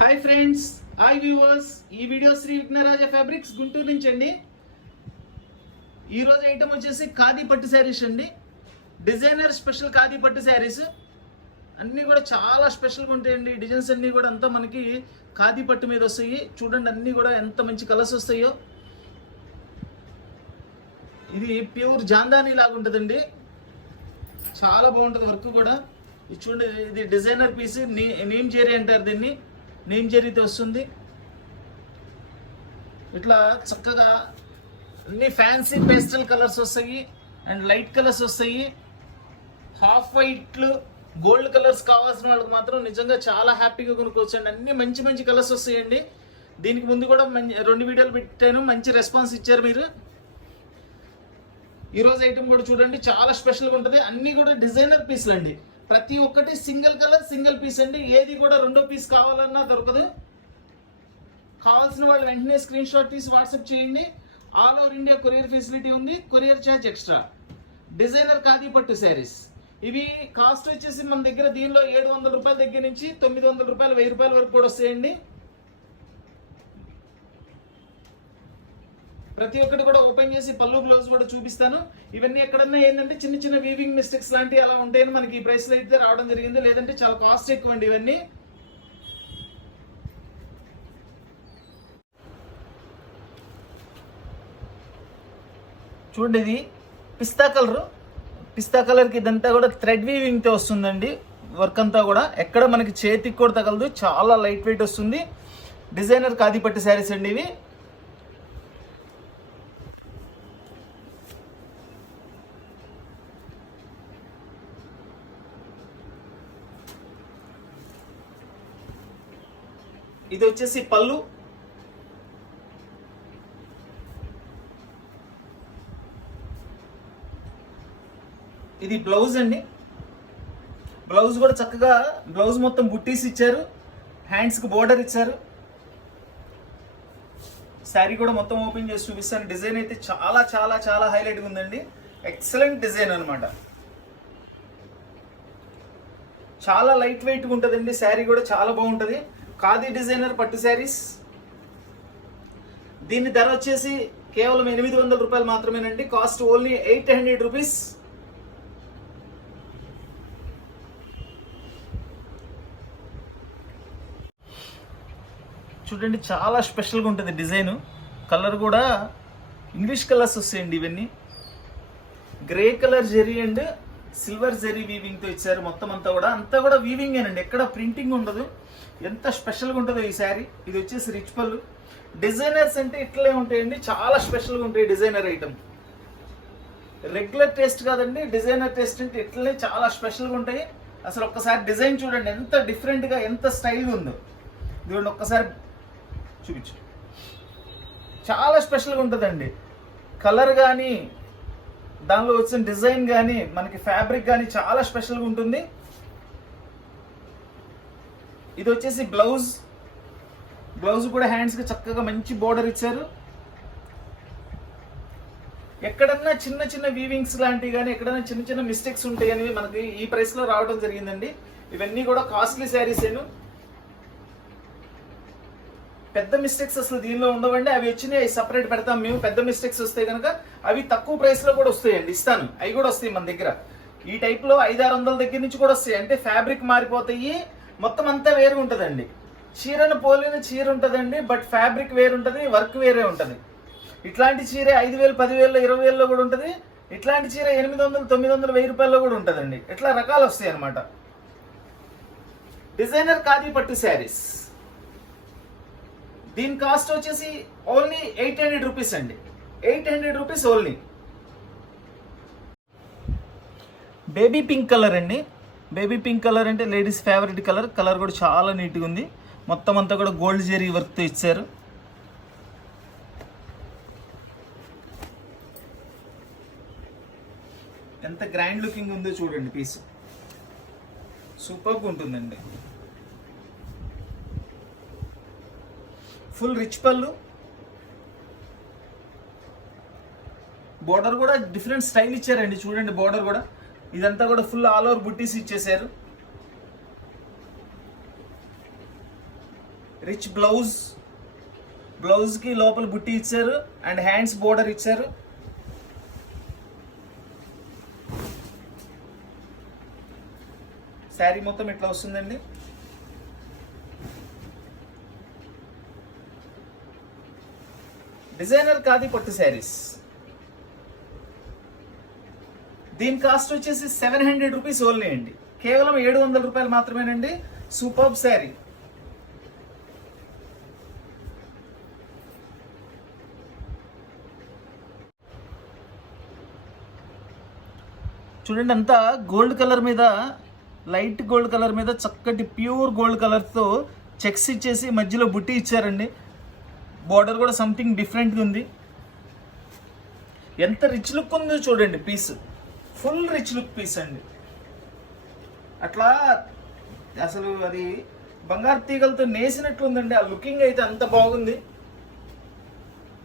Hi friends, hi viewers. ఈ video Shri Vighnaraja fabrics Guntur నుంచి అండి. ఈరోజు ఐటమ్ వచ్చేసి ఖాదీ పట్టు శారీస్ అండి. డిజైనర్ స్పెషల్ ఖాదీ పట్టు శారీస్ అన్నీ కూడా చాలా స్పెషల్గా ఉంటాయండి. డిజైన్స్ అన్నీ కూడా అంతా మనకి ఖాదీ పట్టు మీద వస్తాయి. చూడండి, అన్నీ కూడా ఎంత మంచి కలర్స్ వస్తాయో. ఇది ప్యూర్ జాందానీ లాగా ఉంటుందండి, చాలా బాగుంటుంది వర్క్ కూడా. ఇది చూడండి, ఇది డిజైనర్ పీస్. నేమ్ జెరీ అంటారు దీన్ని. నేమ్ జెరీతో వస్తుంది. ఇట్లా చక్కగా అన్ని ఫ్యాన్సీ పేస్టల్ కలర్స్ వస్తాయి అండ్ లైట్ కలర్స్ వస్తాయి. హాఫ్ వైట్లు, గోల్డ్ కలర్స్ కావాల్సిన వాళ్ళకి మాత్రం నిజంగా చాలా హ్యాపీగా కొనుక్కోవచ్చండి. అన్ని మంచి మంచి కలర్స్ వస్తాయండి. దీనికి ముందు కూడా 2 వీడియోలు పెట్టాను, మంచి రెస్పాన్స్ ఇచ్చారు మీరు. ఈరోజు ఐటమ్ కూడా చూడండి, చాలా స్పెషల్గా ఉంటుంది. అన్నీ కూడా డిజైనర్ పీస్లు అండి. ప్రతి ఒక్కటి సింగిల్ కలర్, సింగిల్ పీస్ అండి. ఏది కూడా రెండో పీస్ కావాలన్నా దొరకదు. కావాల్సిన వాళ్ళు వెంటనే స్క్రీన్ షాట్ తీసి వాట్సాప్ చేయండి. All over India courier facility ఉంది, courier charge extra. Designer khadi పట్టు శారీస్ ఇవి కాస్ట్ వచ్చేసి మన దగ్గర దీనిలో 700 రూపాయల దగ్గర నుంచి 900 రూపాయలు, 1000 రూపాయల వరకు కూడా వస్తాయండి. ప్రతి ఒక్కటి కూడా ఓపెన్ చేసి పళ్ళు బ్లౌజ్ కూడా చూపిస్తాను. ఇవన్నీ ఎక్కడన్నా ఏంటంటే చిన్న చిన్న వీవింగ్ మిస్టేక్స్ లాంటివి అలా ఉంటాయని మనకి ఈ ప్రైస్లో అయితే రావడం జరిగింది. లేదంటే చాలా కాస్ట్ ఎక్కువ అండి ఇవన్నీ. చూడండి, ఇది పిస్తా కలర్. పిస్తా కలర్కి ఇదంతా కూడా థ్రెడ్ వీవింగ్తో వస్తుందండి. వర్క్ అంతా కూడా ఎక్కడ మనకి చేతికి కూడా తగలదు, చాలా లైట్ వెయిట్ వస్తుంది. డిజైనర్ ఖాదీ పట్టు శారీస్ అండి ఇవి. ఇది వచ్చేసి పళ్ళు. ఇది బ్లౌజ్ అండి. బ్లౌజ్ కూడా చక్కగా బ్లౌజ్ మొత్తం బుట్టీస్ ఇచ్చారు, హ్యాండ్స్కి బోర్డర్ ఇచ్చారు. శారీ కూడా మొత్తం ఓపెన్ చేసి చూపిస్తాను. డిజైన్ అయితే చాలా చాలా చాలా హైలైట్గా ఉందండి. ఎక్సలెంట్ డిజైన్ అనమాట. చాలా లైట్ వెయిట్గా ఉంటుందండి. శారీ కూడా చాలా బాగుంటుంది. ఖాదీ డిజైనర్ పట్టు శారీస్. దీని ధర వచ్చేసి కేవలం 800 రూపాయలు మాత్రమేనండి. Cost only 800 rupees. చూడండి, చాలా స్పెషల్గా ఉంటుంది డిజైన్. కలర్ కూడా ఇంగ్లీష్ కలర్స్ వస్తాయండి ఇవన్నీ. Grey colour zari and silver zari వీవింగ్తో ఇచ్చారు. మొత్తం అంతా కూడా వీవింగేనండి, ఎక్కడ ప్రింటింగ్ ఉండదు. ఎంత స్పెషల్గా ఉంటుందో ఈ శారీ. ఇది వచ్చేసి రిచ్ పళ్ళు. డిజైనర్స్ అంటే ఇట్లే ఉంటాయండి, చాలా స్పెషల్గా ఉంటాయి డిజైనర్ ఐటమ్. రెగ్యులర్ టేస్ట్ కాదండి, డిజైనర్ టేస్ట్ అంటే ఇట్లనే చాలా స్పెషల్గా ఉంటాయి. అసలు ఒక్కసారి డిజైన్ చూడండి, ఎంత డిఫరెంట్గా, ఎంత స్టైల్గా ఉందో. చూడండి, ఒక్కసారి చూపించు. చాలా స్పెషల్గా ఉంటుందండి. కలర్ కానీ, దానిలో వచ్చిన డిజైన్ కానీ, మనకి ఫ్యాబ్రిక్ కానీ చాలా స్పెషల్గా ఉంటుంది. ఇది వచ్చేసి బ్లౌజ్. బ్లౌజ్ కూడా హ్యాండ్స్కి చక్కగా మంచి బోర్డర్ ఇచ్చారు. ఎక్కడన్నా చిన్న చిన్న వీవింగ్స్ లాంటివి కానీ, ఎక్కడన్నా చిన్న చిన్న మిస్టేక్స్ ఉంటాయని మనకి ఈ ప్రైస్లో రావడం జరిగిందండి. ఇవన్నీ కూడా కాస్ట్లీ శారీసేను. పెద్ద మిస్టేక్స్ అసలు దీనిలో ఉండవండి. అవి వచ్చినాయి, సపరేట్ పెడతాం మేము. పెద్ద మిస్టేక్స్ వస్తాయి కనుక అవి తక్కువ ప్రైస్లో కూడా వస్తాయండి, ఇస్తాను. అవి కూడా వస్తాయి మన దగ్గర. ఈ టైప్లో 500-600 దగ్గర నుంచి కూడా వస్తాయి. అంటే ఫ్యాబ్రిక్ మారిపోతాయి, మొత్తం అంతా వేరు ఉంటుందండి. చీరను పోలిన చీర ఉంటుందండి, బట్ ఫ్యాబ్రిక్ వేరు ఉంటుంది, వర్క్ వేరే ఉంటుంది. ఇట్లాంటి చీర 5,000, 10,000, 20,000లో కూడా ఉంటుంది. ఇట్లాంటి చీర 800, 900, 1000 రూపాయల్లో కూడా ఉంటుందండి. ఇట్లా రకాలు వస్తాయి అన్నమాట. డిజైనర్ ఖాదీ పట్టు శారీస్. దీని కాస్ట్ వచ్చేసి ఓన్లీ 800 రూపీస్ అండి. 800 rupees only. Baby pink colour అండి. బేబీ పింక్ కలర్ అంటే లేడీస్ ఫేవరెట్ కలర్. కలర్ కూడా చాలా నీట్గా ఉంది. మొత్తం అంతా కూడా గోల్డ్ జెరీ వర్క్తో ఇచ్చారు. ఎంత గ్రాండ్ లుకింగ్ ఉందో చూడండి. పీస్ సూపర్గా ఉంటుందండి. ఫుల్ రిచ్ పళ్ళు. బోర్డర్ కూడా డిఫరెంట్ స్టైల్ ఇచ్చారండి. చూడండి, బోర్డర్ కూడా ఇదంతా కూడా ఫుల్ ఆల్ ఓవర్ బుట్టీస్ ఇచ్చేసారు. రిచ్ బ్లౌజ్కి లోపల బుట్టి ఇచ్చారు అండ్ హ్యాండ్స్ బోర్డర్ ఇచ్చారు. శారీ మొత్తం ఇట్లా వస్తుందండి. డిజైనర్ ఖాదీ పట్టు శారీస్. దీని కాస్ట్ వచ్చేసి 700 రూపీస్ ఓన్లీ అండి. కేవలం 700 రూపాయలు మాత్రమేనండి. సూపర్బ్ శారీ. చూడండి, అంతా గోల్డ్ కలర్ మీద, లైట్ గోల్డ్ కలర్ మీద చక్కటి ప్యూర్ గోల్డ్ కలర్తో చెక్స్ ఇచ్చేసి మధ్యలో బుట్టి ఇచ్చారండి. బార్డర్ కూడా సంథింగ్ డిఫరెంట్గా ఉంది. ఎంత రిచ్ లుక్ ఉందో చూడండి. Piece full rich look piece అండి. అట్లా అసలు అది బంగారు తీగలతో నేసినట్లుందండి. ఆ లుకింగ్ అయితే అంత బాగుంది.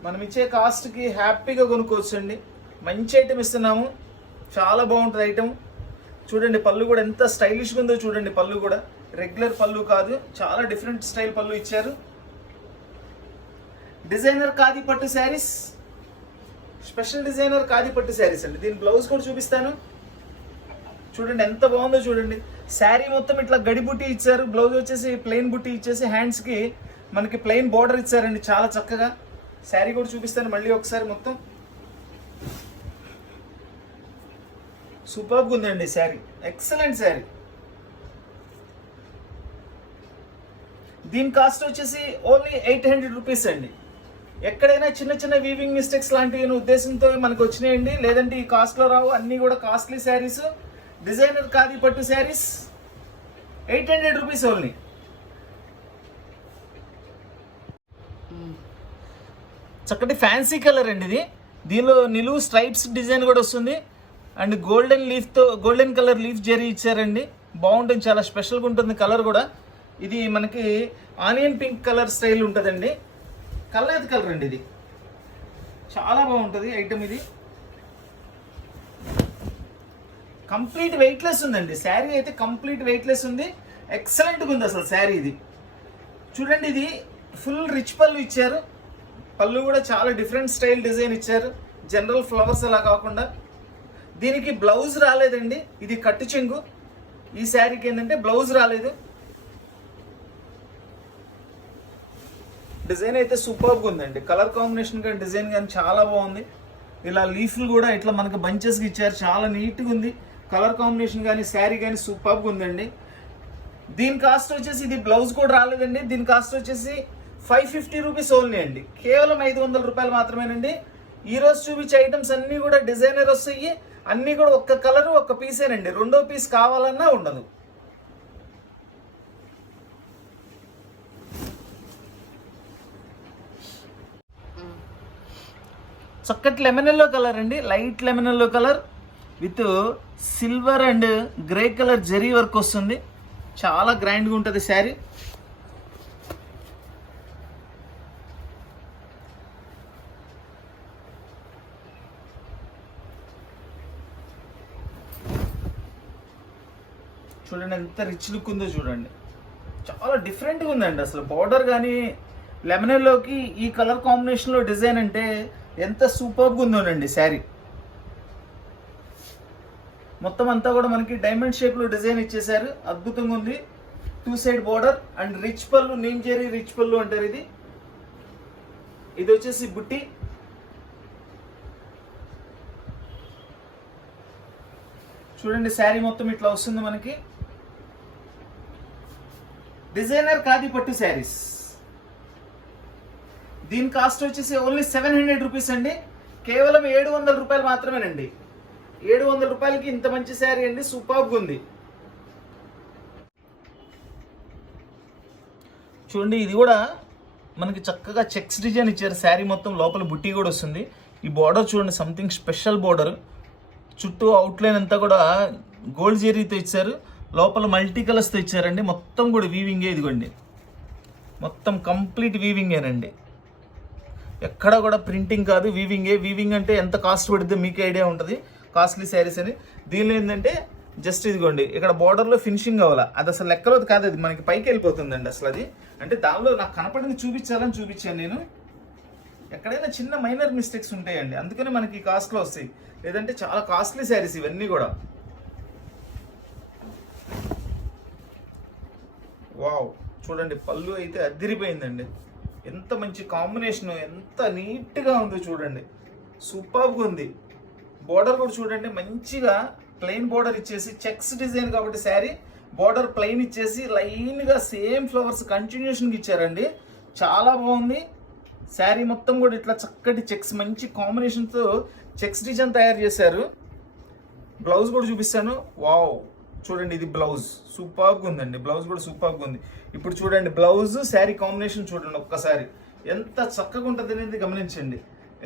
మనం ఇచ్చే కాస్ట్కి హ్యాపీగా కొనుక్కోవచ్చు అండి. మంచి ఐటెం ఇస్తున్నాము. చాలా బాగుంటుంది ఐటెం. చూడండి, పళ్ళు కూడా ఎంత స్టైలిష్గా ఉందో చూడండి. పళ్ళు కూడా రెగ్యులర్ పళ్ళు కాదు, చాలా డిఫరెంట్ స్టైల్ పళ్ళు ఇచ్చారు. డిజైనర్ ఖాదీ పట్టు శారీస్, స్పెషల్ డిజైనర్ ఖాదీ పట్టు శారీస్ అండి. దీని బ్లౌజ్ కూడా చూపిస్తాను. చూడండి ఎంత బాగుందో చూడండి. శారీ మొత్తం ఇట్లా గడి బుట్టి ఇచ్చారు. బ్లౌజ్ వచ్చేసి ప్లెయిన్ బుట్టి ఇచ్చేసి హ్యాండ్స్కి మనకి ప్లెయిన్ బార్డర్ ఇచ్చారండి. చాలా చక్కగా. శారీ కూడా చూపిస్తాను మళ్ళీ ఒకసారి మొత్తం. సూపర్గా ఉందండి శారీ. ఎక్సలెంట్ శారీ. దీని కాస్ట్ వచ్చేసి ఓన్లీ 800 రూపీస్ అండి. ఎక్కడైనా చిన్న చిన్న వీవింగ్ మిస్టేక్స్ లాంటివి ఉద్దేశంతో మనకు వచ్చినాయండి. లేదంటే ఈ కాస్ట్లో రావు. అన్నీ కూడా కాస్ట్లీ శారీస్. డిజైనర్ ఖాదీ పట్టు శారీస్ 800 రూపీస్ ఓన్లీ. చక్కటి ఫ్యాన్సీ కలర్ అండి ఇది. దీనిలో నిలువు స్ట్రైప్స్ డిజైన్ కూడా వస్తుంది. And golden colour leaf zari ఇచ్చారండి. బాగుంటుంది, చాలా స్పెషల్గా ఉంటుంది కలర్ కూడా. ఇది మనకి ఆనియన్ పింక్ కలర్ స్టైల్ ఉంటుందండి. కల్లేది కలర్ అండి ఇది. చాలా బాగుంటుంది ఐటమ్ ఇది. కంప్లీట్ వెయిట్లెస్ ఉందండి శారీ అయితే. కంప్లీట్ వెయిట్లెస్ ఉంది. ఎక్సలెంట్గా ఉంది అసలు శారీ ఇది. చూడండి, ఇది ఫుల్ రిచ్ పళ్ళు ఇచ్చారు. పళ్ళు కూడా చాలా డిఫరెంట్ స్టైల్ డిజైన్ ఇచ్చారు. జనరల్ ఫ్లవర్స్ అలా కాకుండా. దీనికి బ్లౌజ్ రాలేదండి. ఇది కట్టు చెంగు. ఈ శారీకి ఏంటంటే బ్లౌజ్ రాలేదు. డిజైన్ అయితే సూపర్గా ఉందండి. కలర్ కాంబినేషన్ కానీ డిజైన్ కానీ చాలా బాగుంది. ఇలా లీఫ్లు కూడా ఇట్లా మనకు బంచెస్కి ఇచ్చారు. చాలా నీట్గా ఉంది. కలర్ కాంబినేషన్ కానీ శారీ కానీ సూపర్గా ఉందండి. దీని కాస్ట్ వచ్చేసి, ఇది బ్లౌజ్ కూడా రాలేదండి. దీని కాస్ట్ వచ్చేసి 550 రూపీస్ ఓన్లీ అండి. కేవలం 500 రూపాయలు మాత్రమేనండి. ఈరోజు చూపించే ఐటమ్స్ అన్నీ కూడా డిజైనర్ వస్తాయి. అన్నీ కూడా ఒక్క కలరు ఒక్క పీసేనండి. రెండో పీస్ కావాలన్నా ఉండదు. చక్కటి లెమన్ ఎల్లో కలర్ అండి. Light lemon yellow colour with silver and grey colour zari work వస్తుంది. చాలా గ్రాండ్గా ఉంటుంది శారీ. చూడండి ఎంత రిచ్ లుక్ ఉందో చూడండి. చాలా డిఫరెంట్గా ఉందండి అసలు. బార్డర్ కానీ లెమన్ ఎల్లోకి ఈ కలర్ కాంబినేషన్లో డిజైన్ అంటే ఎంత సూపర్గా ఉందోనండి శారీ. మొత్తం అంతా కూడా మనకి డైమండ్ షేప్లో డిజైన్ ఇచ్చేసారు. అద్భుతంగా ఉంది. 2 సైడ్ బార్డర్ అండ్ రిచ్ పళ్ళు, నీమ్ జరీ రిచ్ పళ్ళు అంటారు ఇది. ఇది వచ్చేసి బుట్టి. చూడండి శారీ మొత్తం ఇట్లా వస్తుంది మనకి. డిజైనర్ ఖాదీ పట్టు శారీస్. దీని కాస్ట్ వచ్చేసి ఓన్లీ 700 రూపీస్ అండి. కేవలం 700 రూపాయలు మాత్రమేనండి. 700 రూపాయలకి ఇంత మంచి శారీ అండి. సూపర్గా ఉంది. చూడండి, ఇది కూడా మనకి చక్కగా చెక్స్ డిజైన్ ఇచ్చారు. శారీ మొత్తం లోపల బుట్టి కూడా వస్తుంది. ఈ బార్డర్ చూడండి, సంథింగ్ స్పెషల్ బార్డర్. చుట్టూ అవుట్లైన్ అంతా కూడా గోల్డ్ జరీతో ఇచ్చారు. లోపల మల్టీ కలర్స్తో ఇచ్చారండి. మొత్తం కూడా వీవింగే. ఇదిగోండి, మొత్తం కంప్లీట్ వీవింగేనండి. ఎక్కడ కూడా ప్రింటింగ్ కాదు, వీవింగే. వీవింగ్ అంటే ఎంత కాస్ట్ పడుతుందో మీకు ఐడియా ఉంటుంది. కాస్ట్లీ శారీస్ అని. దీనిలో ఏంటంటే జస్ట్ ఇదిగోండి ఇక్కడ బోర్డర్లో ఫినిషింగ్ అవ్వాలా, అది అసలు లెక్కలోది కాదు, అది మనకి పైకి వెళ్ళిపోతుందండి అసలు అది. అంటే దానిలో నాకు కనపడింది చూపించాలని చూపించాను నేను. ఎక్కడైనా చిన్న మైనర్ మిస్టేక్స్ ఉంటాయండి, అందుకని మనకి ఈ కాస్ట్లో వస్తాయి, లేదంటే చాలా కాస్ట్లీ శారీస్ ఇవన్నీ కూడా. వావ్, చూడండి పళ్ళు అయితే అదిరిపోయిందండి. ఎంత మంచి కాంబినేషన్, ఎంత నీట్గా ఉందో చూడండి, సూపర్గా ఉంది. బోర్డర్ కూడా చూడండి మంచిగా ప్లెయిన్ బోర్డర్ ఇచ్చేసి, చెక్స్ డిజైన్ కాబట్టి శారీ బోర్డర్ ప్లెయిన్ ఇచ్చేసి లైన్గా సేమ్ ఫ్లవర్స్ కంటిన్యూషన్గా ఇచ్చారండి. చాలా బాగుంది శారీ మొత్తం కూడా. ఇట్లా చక్కటి చెక్స్ మంచి కాంబినేషన్తో చెక్స్ డిజైన్ తయారు చేశారు. బ్లౌజ్ కూడా చూపిస్తాను. వావ్, చూడండి ఇది బ్లౌజ్ సూపర్గా ఉందండి, బ్లౌజ్ కూడా సూపర్గా ఉంది. ఇప్పుడు చూడండి బ్లౌజ్ శారీ కాంబినేషన్ చూడండి ఒక్కసారి ఎంత చక్కగా ఉంటుంది అనేది గమనించండి.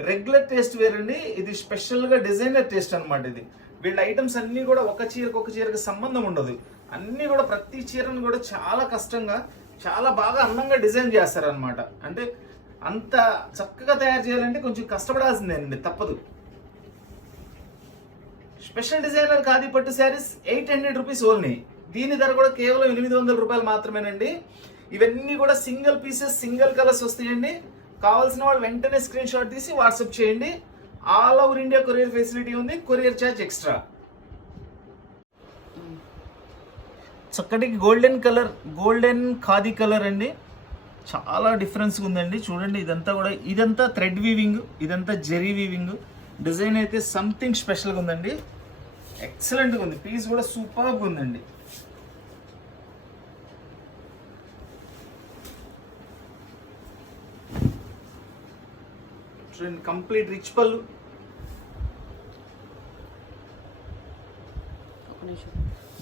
రెగ్యులర్ టేస్ట్ వేరండి, ఇది స్పెషల్గా డిజైనర్ టేస్ట్ అనమాట. ఇది వీళ్ళ ఐటమ్స్ అన్నీ కూడా ఒక చీరకు సంబంధం ఉండదు, అన్నీ కూడా ప్రతి చీరను కూడా చాలా కష్టంగా చాలా బాగా అందంగా డిజైన్ చేస్తారనమాట. అంటే అంత చక్కగా తయారు చేయాలంటే కొంచెం కష్టపడాల్సిందేనండి, తప్పదు. స్పెషల్ డిజైనర్ ఖాదీ పట్టు శారీస్ 800 రూపీస్ ఓన్లీ. దీని ధర కూడా కేవలం 800 రూపాయలు మాత్రమేనండి. ఇవన్నీ కూడా సింగిల్ పీసెస్, సింగిల్ కలర్స్ వస్తాయండి. కావాల్సిన వాళ్ళు వెంటనే స్క్రీన్ షాట్ తీసి వాట్సాప్ చేయండి. All over India courier facility ఉంది, కొరియర్ ఛార్జ్ ఎక్స్ట్రా. చక్కటి golden colour, golden khadi colour అండి, చాలా డిఫరెన్స్ ఉందండి. చూడండి ఇదంతా కూడా, ఇదంతా థ్రెడ్ వీవింగ్, ఇదంతా జెరీ వీవింగ్. డిజైన్ అయితే సంథింగ్ స్పెషల్గా ఉందండి, ఎక్సలెంట్గా ఉంది. పీస్ కూడా సూపర్గా ఉందండి. చూడండి కంప్లీట్ రిచ్ పళ్ళు,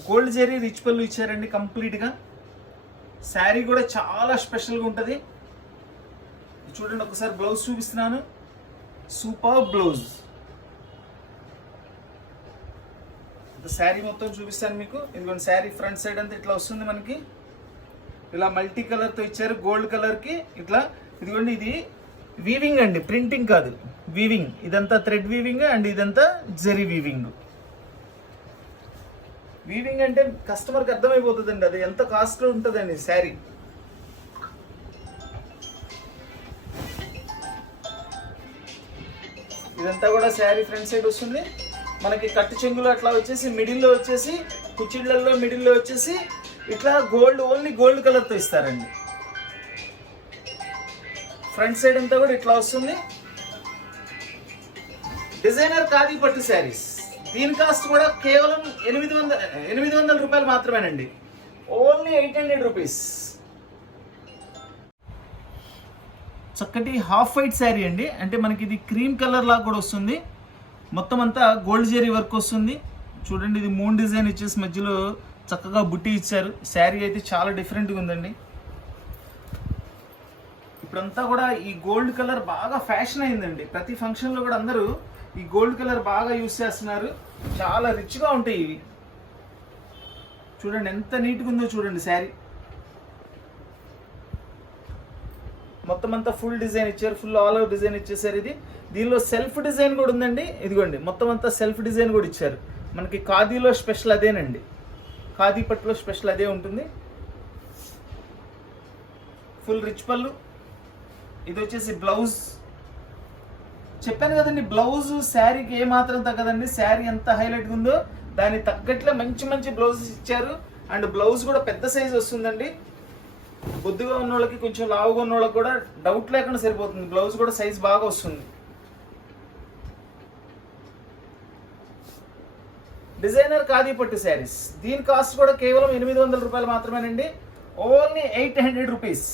గోల్డ్ జెరీ రిచ్ పళ్ళు ఇచ్చారండి కంప్లీట్గా. శారీ కూడా చాలా స్పెషల్గా ఉంటుంది. చూడండి ఒకసారి బ్లౌజ్ చూపిస్తున్నాను, సూపర్ బ్లౌజ్. శారీ మొత్తం చూపిస్తాను మీకు. ఇదిగోండి శారీ ఫ్రంట్ సైడ్ అంతా ఇట్లా వస్తుంది మనకి, ఇలా మల్టీ కలర్తో ఇచ్చారు. గోల్డ్ కలర్కి ఇట్లా, ఇదిగోండి ఇది వీవింగ్ అండి, ప్రింటింగ్ కాదు, వీవింగ్. ఇదంతా థ్రెడ్ వీవింగ్ అండ్ ఇదంతా జెరీ వీవింగ్. వీవింగ్ అంటే కస్టమర్కి అర్థమైపోతుందండి అది ఎంత కాస్ట్లో ఉంటుందండి శారీ. ఇదంతా కూడా శారీ ఫ్రంట్ సైడ్ వస్తుంది మనకి. కట్టు చెంగులు అట్లా వచ్చేసి మిడిల్లో వచ్చేసి, కుచ్చిళ్ళల్లో మిడిల్లో వచ్చేసి ఇట్లా గోల్డ్, ఓన్లీ గోల్డ్ కలర్తో ఇస్తారండి. ఫ్రంట్ సైడ్ అంతా కూడా ఇట్లా వస్తుంది. డిజైనర్ ఖాదీ పట్టు శారీస్, దీని కాస్ట్ కూడా కేవలం 800 రూపాయలు మాత్రమేనండి, ఓన్లీ 800 రూపీస్. చక్కటి హాఫ్ వైట్ శారీ అండి, అంటే మనకి ఇది క్రీమ్ కలర్ లాగా కూడా వస్తుంది. మొత్తం అంతా గోల్డ్ జెరీ వర్క్ వస్తుంది. చూడండి ఇది మూన్ డిజైన్ ఇచ్చేసి మధ్యలో చక్కగా బుట్టి ఇచ్చారు. శారీ అయితే చాలా డిఫరెంట్గా ఉందండి. ఇప్పుడంతా కూడా ఈ గోల్డ్ కలర్ బాగా ఫ్యాషన్ అయిందండి. ప్రతి ఫంక్షన్లో కూడా అందరూ ఈ గోల్డ్ కలర్ బాగా యూస్ చేస్తున్నారు. చాలా రిచ్గా ఉంటాయి ఇవి. చూడండి ఎంత నీట్గా ఉందో చూడండి శారీ. మొత్తం అంతా ఫుల్ డిజైన్ ఇచ్చారు, ఫుల్ ఆల్ ఓవర్ డిజైన్ ఇచ్చేసారు. ఇది దీనిలో సెల్ఫ్ డిజైన్ కూడా ఉందండి. ఇదిగోండి మొత్తం అంతా సెల్ఫ్ డిజైన్ కూడా ఇచ్చారు. మనకి ఖాదీలో స్పెషల్ అదేనండి, ఖాదీ పట్టులో స్పెషల్ అదే ఉంటుంది. ఫుల్ రిచ్ పళ్ళు. ఇది వచ్చేసి బ్లౌజ్. చెప్పాను కదండి, బ్లౌజ్ శారీకి ఏమాత్రం తగ్గదండి. శారీ ఎంత హైలైట్గా ఉందో దానికి తగ్గట్లే మంచి మంచి బ్లౌజెస్ ఇచ్చారు. అండ్ బ్లౌజ్ కూడా పెద్ద సైజ్ వస్తుందండి. బొద్దుగా ఉన్న వాళ్ళకి, కొంచెం లావుగా ఉన్న వాళ్ళకి కూడా డౌట్ లేకుండా సరిపోతుంది. బ్లౌజ్ కూడా సైజ్ బాగా వస్తుంది. డిజైనర్ ఖాదీ పట్టు శారీస్, దీని కాస్ట్ కూడా కేవలం 800 రూపాయలు మాత్రమేనండి, ఓన్లీ 800 రూపీస్.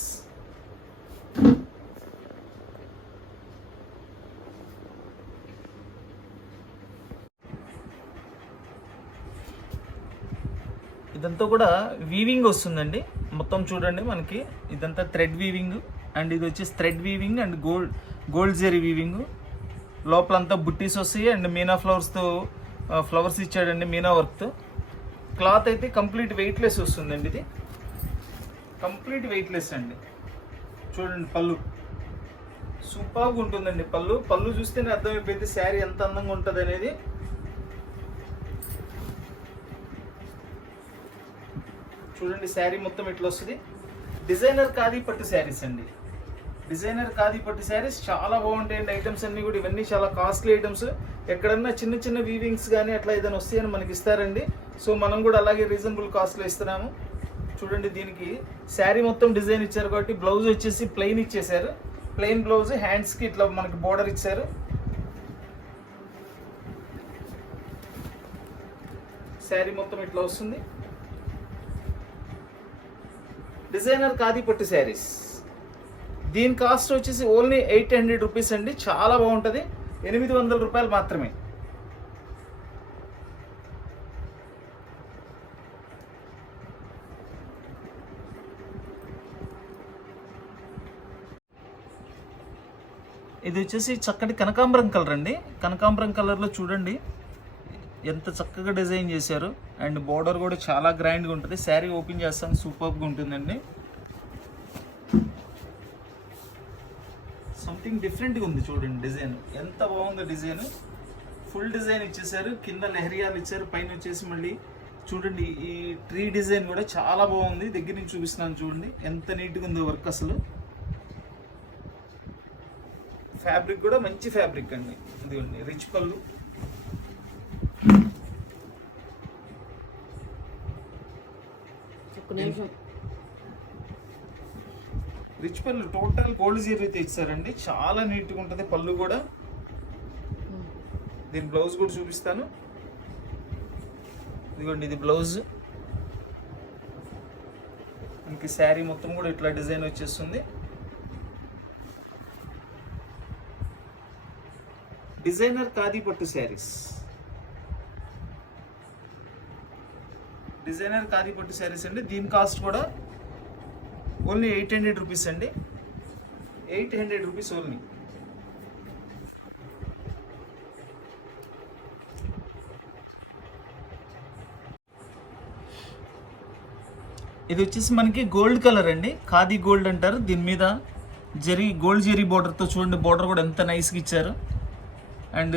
ఇదంతా కూడా వీవింగ్ వస్తుందండి. మొత్తం చూడండి మనకి ఇదంతా థ్రెడ్ వీవింగ్, అండ్ ఇది వచ్చేసి thread weaving and gold zari weaving. లోపలంతా బుట్టీస్ వస్తాయి అండ్ మీనా ఫ్లవర్స్తో ఫ్లవర్స్ ఇచ్చాడండి, మీనా వర్క్తో. క్లాత్ అయితే కంప్లీట్ వెయిట్లెస్ వస్తుందండి. ఇది కంప్లీట్ వెయిట్లెస్ అండి. చూడండి పళ్ళు సూపర్గా ఉంటుందండి. పళ్ళు చూస్తేనే అర్థమైపోయింది శారీ ఎంత అందంగా ఉంటుంది అనేది. చూడండి శారీ మొత్తం ఇట్లా వస్తుంది. డిజైనర్ ఖాదీ పట్టు శారీస్ అండి. డిజైనర్ ఖాదీ పట్టు శారీస్ చాలా బాగుంటాయండి. ఐటమ్స్ అన్నీ కూడా ఇవన్నీ చాలా కాస్ట్లీ ఐటమ్స్. ఎక్కడన్నా చిన్న చిన్న వీవింగ్స్ కానీ అట్లా ఏదైనా వస్తాయని మనకి ఇస్తారండి. సో మనం కూడా అలాగే రీజనబుల్ కాస్ట్లో ఇస్తున్నాము. చూడండి దీనికి శారీ మొత్తం డిజైన్ ఇచ్చారు కాబట్టి బ్లౌజ్ వచ్చేసి ప్లెయిన్ ఇచ్చేసారు. ప్లెయిన్ బ్లౌజ్, హ్యాండ్స్కి ఇట్లా మనకి బోర్డర్ ఇచ్చారు. శారీ మొత్తం ఇట్లా వస్తుంది. డిజైనర్ ఖాదీ పట్టు శారీస్. దీని కాస్ట్ వచ్చేసి ఓన్లీ 800 రూపీస్ అండి. చాలా బాగుంటుంది. 800 రూపాయలు మాత్రమే. ఇది వచ్చేసి చక్కటి కనకాంబరం కలర్ అండి. కనకాంబరం కలర్లో చూడండి ఎంత చక్కగా డిజైన్ చేశారు. అండ్ బోర్డర్ కూడా చాలా గ్రాండ్గా ఉంటుంది. శారీ ఓపెన్ చేస్తాను, సూపర్గా ఉంటుందండి. సంథింగ్ డిఫరెంట్గా ఉంది చూడండి. డిజైన్ ఎంత బాగుందో. డిజైన్ ఫుల్ డిజైన్ ఇచ్చేసారు. కింద లెహరియాలు ఇచ్చారు. పైన వచ్చేసి మళ్ళీ చూడండి ఈ ట్రీ డిజైన్ కూడా చాలా బాగుంది. దగ్గర నుంచి చూపిస్తున్నాను చూడండి ఎంత నీట్గా ఉందో వర్క్. అసలు ఫ్యాబ్రిక్ కూడా మంచి ఫ్యాబ్రిక్ అండి. ఇదిగోండి రిచ్ పళ్ళు. రిచ్ పళ్ళు టోటల్ గోల్డ్ జీరోతో ఇచ్చారండి. చాలా నీట్గా ఉంటుంది పళ్ళు కూడా. దీని బ్లౌజ్ కూడా చూపిస్తాను. ఇదిగోండి ఇది బ్లౌజ్. ఇంక శారీ మొత్తం కూడా ఇట్లా డిజైన్ వచ్చేస్తుంది. డిజైనర్ ఖాదీ పట్టు శారీస్. డిజైనర్ ఖాదీ పట్టు శారీస్ అండి. దీని కాస్ట్ కూడా ఓన్లీ 800 రూపీస్ అండి. 800 రూపీస్ ఓన్లీ. ఇది వచ్చేసి మనకి గోల్డ్ కలర్ అండి. ఖాదీ గోల్డ్ అంటారు. దీని మీద గోల్డ్ జెరీ బోర్డర్తో చూడండి. బోర్డర్ కూడా ఎంత నైస్గా ఇచ్చారు. అండ్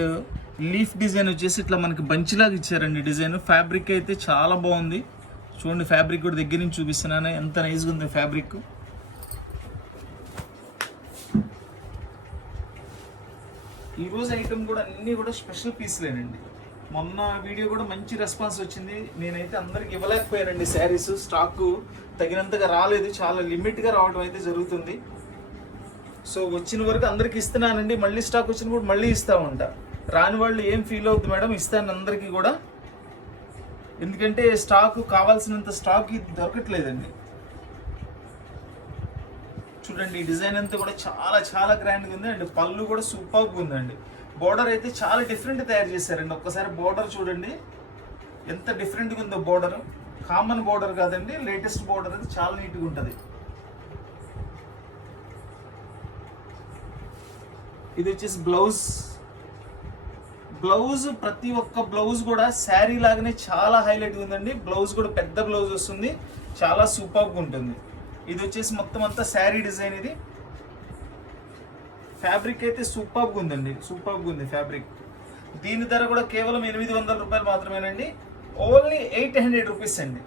లీఫ్ డిజైన్ వచ్చేసి ఇట్లా మనకి బంచిలాగా ఇచ్చారండి డిజైన్. ఫ్యాబ్రిక్ అయితే చాలా బాగుంది. చూడండి ఫ్యాబ్రిక్ కూడా దగ్గర నుంచి చూపిస్తున్నాను ఎంత నైస్గా ఉంది ఫ్యాబ్రిక్. ఈరోజు ఐటమ్ కూడా అన్నీ కూడా స్పెషల్ పీస్లేనండి. మొన్న వీడియో కూడా మంచి రెస్పాన్స్ వచ్చింది. నేనైతే అందరికి ఇవ్వలేకపోయానండి. శారీస్ స్టాక్ తగినంతగా రాలేదు. చాలా లిమిట్గా రావడం అయితే జరుగుతుంది. సో వచ్చిన వరకు అందరికి ఇస్తున్నానండి. మళ్ళీ స్టాక్ వచ్చినప్పుడు మళ్ళీ ఇస్తూ ఉంటా. రాని వాళ్ళు ఏం ఫీల్ అవుతుంది మేడం, ఇస్తాను అందరికీ కూడా. ఎందుకంటే స్టాక్ కావాల్సినంత స్టాక్ దొరకట్లేదండి. చూడండి ఈ డిజైన్ అంతా కూడా చాలా చాలా గ్రాండ్గా ఉంది. అండ్ పళ్ళు కూడా సూపర్గా ఉందండి. బోర్డర్ అయితే చాలా డిఫరెంట్ తయారు చేశారండి. ఒక్కసారి బోర్డర్ చూడండి ఎంత డిఫరెంట్గా ఉందో. బోర్డర్ కామన్ బోర్డర్ కాదండి, లేటెస్ట్ బోర్డర్. అది చాలా నీట్గా ఉంటుంది. ఇది వచ్చేసి బ్లౌజ్. బ్లౌజ్ ప్రతి ఒక్క బ్లౌజ్ కూడా శారీ లాగానే చాలా హైలైట్గా ఉందండి. బ్లౌజ్ కూడా పెద్ద బ్లౌజ్ వస్తుంది. చాలా సూపర్గా ఉంటుంది. ఇది వచ్చేసి మొత్తం అంతా శారీ డిజైన్. ఇది ఫ్యాబ్రిక్ అయితే సూపర్గా ఉందండి. సూపర్గా ఉంది ఫ్యాబ్రిక్. దీని ధర కూడా కేవలం 800 రూపాయలు మాత్రమేనండి. ఓన్లీ 800 రూపీస్ అండి.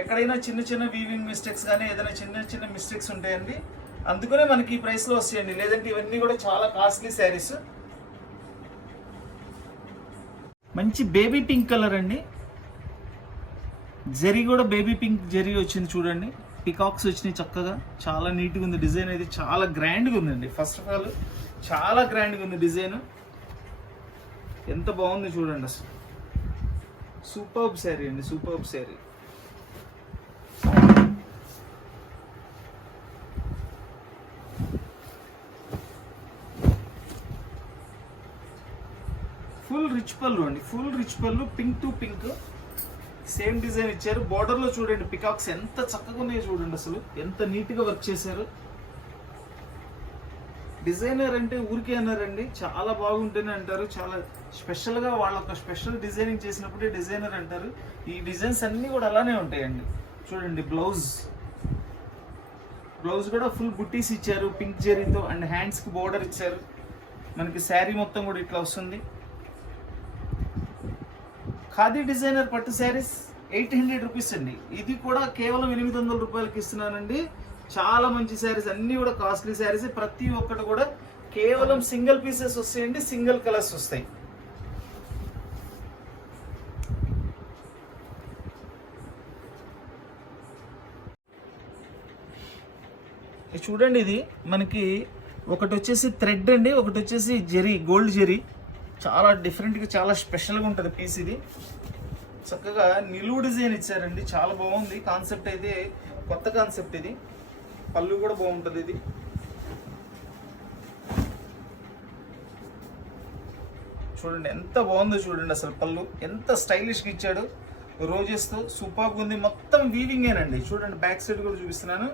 ఎక్కడైనా చిన్న చిన్న వీవింగ్ మిస్టేక్స్ కానీ ఏదైనా చిన్న చిన్న మిస్టేక్స్ ఉంటాయండి. అందుకనే మనకి ఈ ప్రైస్లో వస్తాయండి. లేదంటే ఇవన్నీ కూడా చాలా కాస్ట్లీ శారీస్. మంచి బేబీ పింక్ కలర్ అండి. జరీ కూడా బేబీ పింక్ జరీ వచ్చింది చూడండి. పికాక్స్ వచ్చినాయి చక్కగా. చాలా నీట్గా ఉంది. డిజైన్ అయితే చాలా గ్రాండ్గా ఉందండి. ఫస్ట్ ఆఫ్ ఆల్ చాలా గ్రాండ్గా ఉంది డిజైన్. ఎంత బాగుంది చూడండి అసలు. సూపర్బ్ శారీ అండి. సూపర్బ్ శారీ. ఫుల్ రిచ్ పళ్ళు అండి. ఫుల్ రిచ్ పళ్ళు. Pink to pink same design ఇచ్చారు. బోర్డర్లో చూడండి పికాక్స్ ఎంత చక్కగా ఉన్నాయో చూడండి. అసలు ఎంత నీట్గా వర్క్ చేశారు. డిజైనర్ అంటే ఊరికే అన్నారండి. చాలా బాగుంటేనే అంటారు. చాలా స్పెషల్గా వాళ్ళ ఒక స్పెషల్ డిజైనింగ్ చేసినప్పుడే డిజైనర్ అంటారు. ఈ డిజైన్స్ అన్నీ కూడా అలానే ఉంటాయండి. చూడండి బ్లౌజ్. బ్లౌజ్ కూడా ఫుల్ బుట్టీస్ ఇచ్చారు పింక్ జరీతో. అండ్ హ్యాండ్స్కి బోర్డర్ ఇచ్చారు. మనకి శారీ మొత్తం కూడా ఇట్లా వస్తుంది. ఖాదీ డిజైనర్ పట్టు శారీస్ 800 రూపీస్ అండి. ఇది కూడా కేవలం 800 రూపాయలకి ఇస్తున్నానండి. చాలా మంచి శారీస్, అన్నీ కూడా కాస్ట్లీ శారీస్. ప్రతి ఒక్కటి కూడా కేవలం సింగిల్ పీసెస్ వస్తాయండి, సింగిల్ కలర్స్ వస్తాయి. చూడండి, ఇది మనకి ఒకటి వచ్చేసి థ్రెడ్ అండి, ఒకటి వచ్చేసి జెరీ, గోల్డ్ జెరీ. చాలా డిఫరెంట్గా, చాలా స్పెషల్గా ఉంటుంది పీస్. ఇది చక్కగా నిలువు డిజైన్ ఇచ్చారండి, చాలా బాగుంది. కాన్సెప్ట్ అయితే కొత్త కాన్సెప్ట్. ఇది పళ్ళు కూడా బాగుంటుంది. ఇది చూడండి ఎంత బాగుందో చూడండి. అసలు పళ్ళు ఎంత స్టైలిష్గా ఇచ్చాడు, రోజెస్తో సూపర్గా ఉంది. మొత్తం వీవింగేనండి. చూడండి, బ్యాక్ సైడ్ కూడా చూపిస్తున్నాను.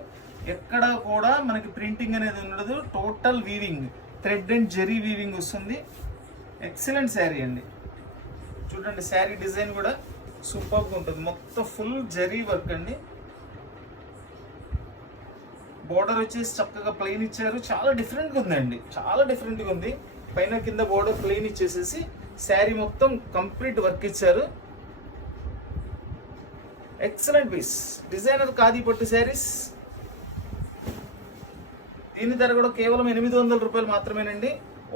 ఎక్కడ కూడా మనకి ప్రింటింగ్ అనేది ఉండదు, total weaving, thread and zari weaving వస్తుంది. ఎక్సలెంట్ శారీ అండి. చూడండి, శారీ డిజైన్ కూడా సూపర్గా ఉంటుంది. మొత్తం ఫుల్ జెరీ వర్క్ అండి. బోర్డర్ వచ్చేసి చక్కగా ప్లెయిన్ ఇచ్చారు. చాలా డిఫరెంట్గా ఉందండి, చాలా డిఫరెంట్గా ఉంది. పైన కింద బోర్డర్ ప్లెయిన్ ఇచ్చేసేసి శారీ మొత్తం కంప్లీట్ వర్క్ ఇచ్చారు. Excellent piece. డిజైనర్ ఖాదీ పట్టు శారీస్. దీని ధర కూడా కేవలం 800 రూపాయలు మాత్రమేనండి.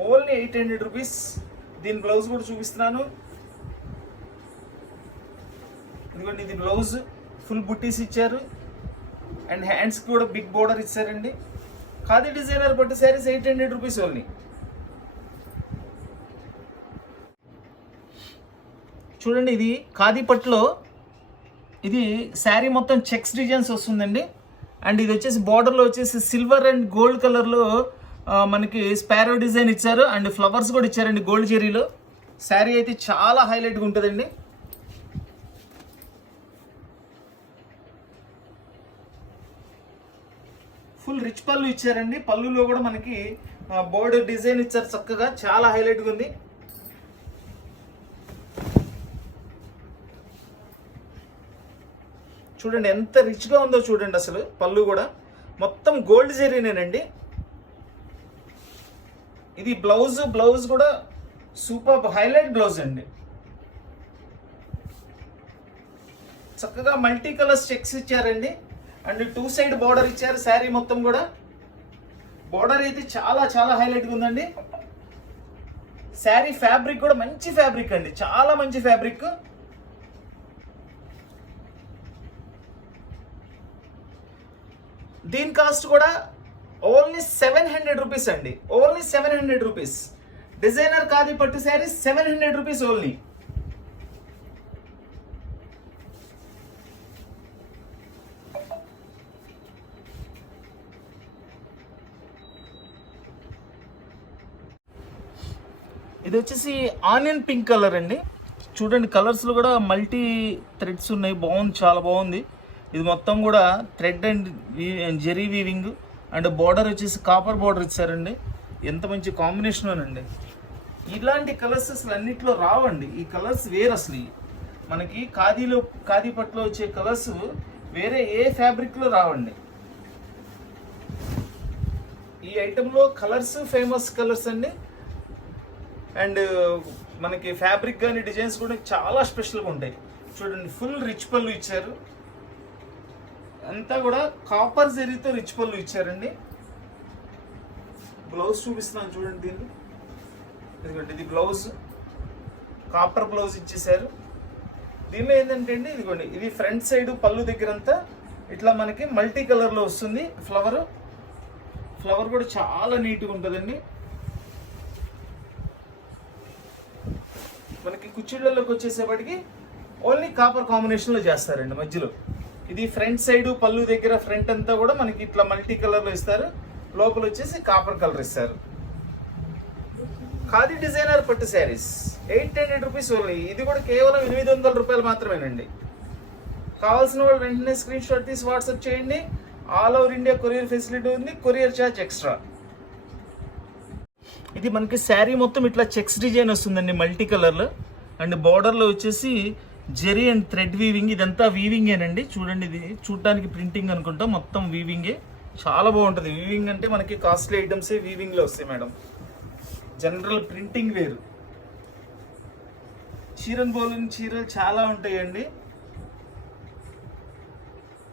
Only 800 rupees. దీని బ్లౌజ్ కూడా చూపిస్తున్నాను. ఇదిగోండి, ఇది బ్లౌజ్ ఫుల్ బుట్టీస్ ఇచ్చారు అండ్ హ్యాండ్స్ కూడా బిగ్ బోర్డర్ ఇచ్చారండి. ఖాదీ డిజైనర్ పట్టు శారీస్ 800 రూపీస్ ఓన్లీ. చూడండి, ఇది ఖాదీ పట్టులో ఇది శారీ మొత్తం చెక్స్ డిజైన్స్ వస్తుందండి. అండ్ ఇది వచ్చేసి బార్డర్లో వచ్చేసి సిల్వర్ అండ్ గోల్డ్ కలర్లో మనకి స్పారో డిజైన్ ఇచ్చారు. అండ్ ఫ్లవర్స్ కూడా ఇచ్చారండి గోల్డ్ జెరీలో. శారీ అయితే చాలా హైలైట్గా ఉంటుందండి. ఫుల్ రిచ్ పళ్ళు ఇచ్చారండి. పళ్ళులో కూడా మనకి బోర్డర్ డిజైన్ ఇచ్చారు చక్కగా, చాలా హైలైట్గా ఉంది. చూడండి ఎంత రిచ్గా ఉందో చూడండి. అసలు పళ్ళు కూడా మొత్తం గోల్డ్ జెరీనేనండి. ఇది బ్లౌజ్ కూడా సూపర్ హైలైట్ బ్లౌజ్ అండి. చక్కగా మల్టీ కలర్స్ చెక్స్ ఇచ్చారండి. అండ్ 2 సైడ్ బార్డర్ ఇచ్చారు. శారీ మొత్తం కూడా బార్డర్ అయితే చాలా చాలా హైలైట్గా ఉందండి. శారీ ఫ్యాబ్రిక్ కూడా మంచి ఫ్యాబ్రిక్ అండి, చాలా మంచి ఫ్యాబ్రిక్. దీని కాస్ట్ కూడా ఓన్లీ 700 రూపీస్ అండి. Only 700 rupees. డిజైనర్ ఖాదీ పట్టు శారీ 700 రూపీస్ ఓన్లీ. ఇది వచ్చేసి ఆనియన్ పింక్ కలర్ అండి. చూడండి, కలర్స్లో కూడా మల్టీ థ్రెడ్స్ ఉన్నాయి. బాగుంది, చాలా బాగుంది. ఇది మొత్తం కూడా thread and zari weaving and border వచ్చేసి కాపర్ బార్డర్ ఇచ్చారండి. ఎంత మంచి కాంబినేషన్ అండి. ఇలాంటి కలర్స్ అసలు అన్నిట్లో రావండి. ఈ కలర్స్ వేరు. అసలు మనకి ఖాదీ పట్టులో వచ్చే కలర్స్ వేరే ఏ ఫ్యాబ్రిక్లో రావండి. ఈ ఐటెంలో కలర్స్ ఫేమస్ కలర్స్ అండి. అండ్ మనకి ఫ్యాబ్రిక్ కానీ డిజైన్స్ కూడా చాలా స్పెషల్గా ఉంటాయి. చూడండి, ఫుల్ రిచ్ పళ్ళు ఇచ్చారు. అంతా కూడా కాపర్ జెరీతో రిచ్ పళ్ళు ఇచ్చారండి. బ్లౌజ్ చూపిస్తున్నాను చూడండి. దీన్ని ఇదిగోండి, ఇది బ్లౌజ్ కాపర్ బ్లౌజ్ ఇచ్చేసారు. దీనిలో ఏంటంటే అండి, ఇదిగోండి, ఇది ఫ్రంట్ సైడ్ పళ్ళు దగ్గర అంతా ఇట్లా మనకి మల్టీ కలర్లో వస్తుంది. ఫ్లవర్ కూడా చాలా నీట్గా ఉంటుందండి. మనకి కుచ్చిళ్ళలోకి వచ్చేసేపటికి ఓన్లీ కాపర్ కాంబినేషన్లో చేస్తారండి మధ్యలో. ఇది ఫ్రంట్ సైడ్ పళ్ళు దగ్గర ఫ్రంట్ అంతా కూడా మనకి ఇట్లా మల్టీ కలర్లో ఇస్తారు. లోపల వచ్చేసి కాపర్ కలర్ ఇస్తారు. ఖాదీ డిజైనర్ పట్టు శారీస్ 800 రూపీస్ ఓన్లీ. ఇది కూడా కేవలం 800 రూపాయలు మాత్రమేనండి. కావాల్సిన వాళ్ళు వెంటనే స్క్రీన్ షాట్ తీసి వాట్సాప్ చేయండి. All over India courier facility ఉంది, కొరియర్ ఛార్జ్ ఎక్స్ట్రా. ఇది మనకి శారీ మొత్తం ఇట్లా చెక్స్ డిజైన్ వస్తుందండి మల్టీ కలర్లో. అండ్ బార్డర్లో వచ్చేసి జెరీ అండ్ థ్రెడ్ వీవింగ్. ఇదంతా వీవింగేనండి. చూడండి, ఇది చూడటానికి ప్రింటింగ్ అనుకుంటా, మొత్తం వీవింగే. చాలా బాగుంటుంది. వీవింగ్ అంటే మనకి కాస్ట్లీ ఐటమ్సే వీవింగ్లో వస్తాయి మేడం. జనరల్ ప్రింటింగ్ వేరు. చీరలు చాలా ఉంటాయండి.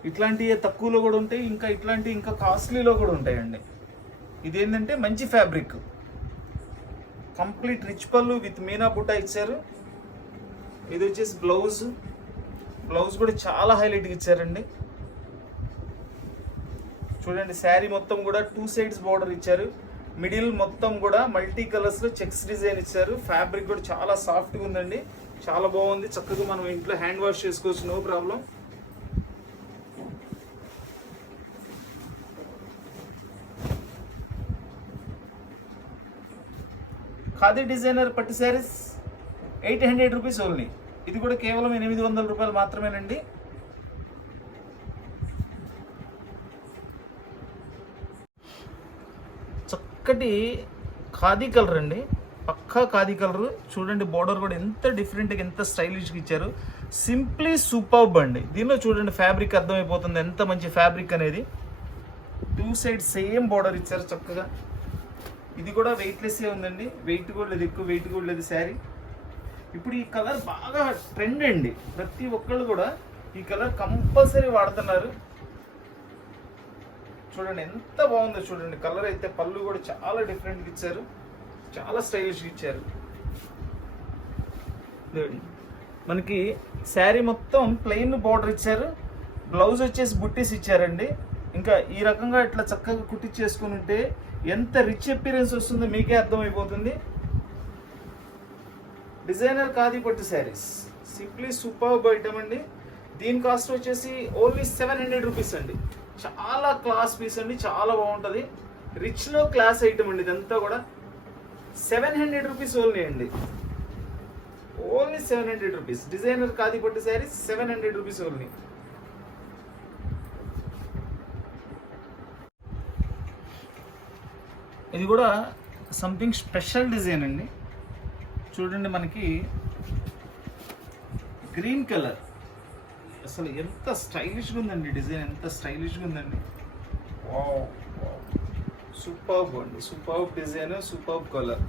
ఇట్లాంటివి తక్కువలో కూడా ఉంటాయి, ఇంకా ఇట్లాంటివి ఇంకా కాస్ట్లీలో కూడా ఉంటాయండి. ఇదేంటంటే మంచి ఫ్యాబ్రిక్, కంప్లీట్ రిచ్ పళ్ళు విత్ మీనా బుట్ట ఇచ్చారు. ఇది వచ్చేసి బ్లౌజ్ కూడా చాలా హైలైట్గా ఇచ్చారండి. చూడండి శారీ మొత్తం కూడా 2 సైడ్స్ బార్డర్ ఇచ్చారు. మిడిల్ మొత్తం కూడా మల్టీ కలర్స్లో చెక్స్ డిజైన్ ఇచ్చారు. ఫ్యాబ్రిక్ కూడా చాలా సాఫ్ట్గా ఉందండి, చాలా బాగుంది. చక్కగా మనం ఇంట్లో హ్యాండ్ వాష్ చేసుకోవచ్చు, నో ప్రాబ్లం. ఖాదీ డిజైనర్ పట్టు శారీస్ 800 రూపీస్ ఓన్లీ. ఇది కూడా కేవలం 800 రూపాయలు మాత్రమేనండి. చక్కటి ఖాదీ కలర్ అండి, పక్కా ఖాదీ కలర్. చూడండి బోర్డర్ కూడా ఎంత డిఫరెంట్గా, ఎంత స్టైలిష్గా ఇచ్చారు. సింప్లీ సూపర్బ్ అండి. దీనిలో చూడండి ఫ్యాబ్రిక్ అర్థమైపోతుంది ఎంత మంచి ఫ్యాబ్రిక్ అనేది. 2 సైడ్ సేమ్ బోర్డర్ ఇచ్చారు చక్కగా. ఇది కూడా వెయిట్లెస్సే ఉందండి, వెయిట్ కూడా లేదు, ఎక్కువ వెయిట్ కూడా లేదు శారీ. ఇప్పుడు ఈ కలర్ బాగా ట్రెండ్ అండి, ప్రతి ఒక్కళ్ళు కూడా ఈ కలర్ కంపల్సరీ వాడుతున్నారు. చూడండి ఎంత బాగుందో చూడండి కలర్ అయితే. పళ్ళు కూడా చాలా డిఫరెంట్గా ఇచ్చారు, చాలా స్టైలిష్గా ఇచ్చారు. మనకి శారీ మొత్తం ప్లెయిన్ బార్డర్ ఇచ్చారు, బ్లౌజ్ వచ్చేసి బుట్టీస్ ఇచ్చారండి. ఇంకా ఈ రకంగా ఇట్లా చక్కగా కుట్టించేసుకుని ఉంటే ఎంత రిచ్ అపీరెన్స్ వస్తుందో మీకే అర్థమైపోతుంది. డిజైనర్ ఖాదీ పట్టు శారీస్ సింప్లీ సూపర్బ్ ఐటమ్ అండి. దీని కాస్ట్ వచ్చేసి ఓన్లీ 700 రూపీస్ అండి. చాలా క్లాస్ పీస్ అండి, చాలా బాగుంటుంది. రిచ్లో క్లాస్ ఐటమ్ అండి ఇదంతా కూడా. 700 రూపీస్ ఓన్లీ అండి, ఓన్లీ 700 రూపీస్. డిజైనర్ ఖాదీ పట్టు శారీస్ 700 రూపీస్ ఓన్లీ. ఇది కూడా సంథింగ్ స్పెషల్ డిజైన్ అండి. చూడండి మనకి గ్రీన్ కలర్, అసలు ఎంత స్టైలిష్గా ఉందండి డిజైన్, ఎంత స్టైలిష్గా ఉందండి. వావ్ సూపర్బ్ అండి, సూపర్బ్ డిజైన్, సూపర్బ్ కలర్.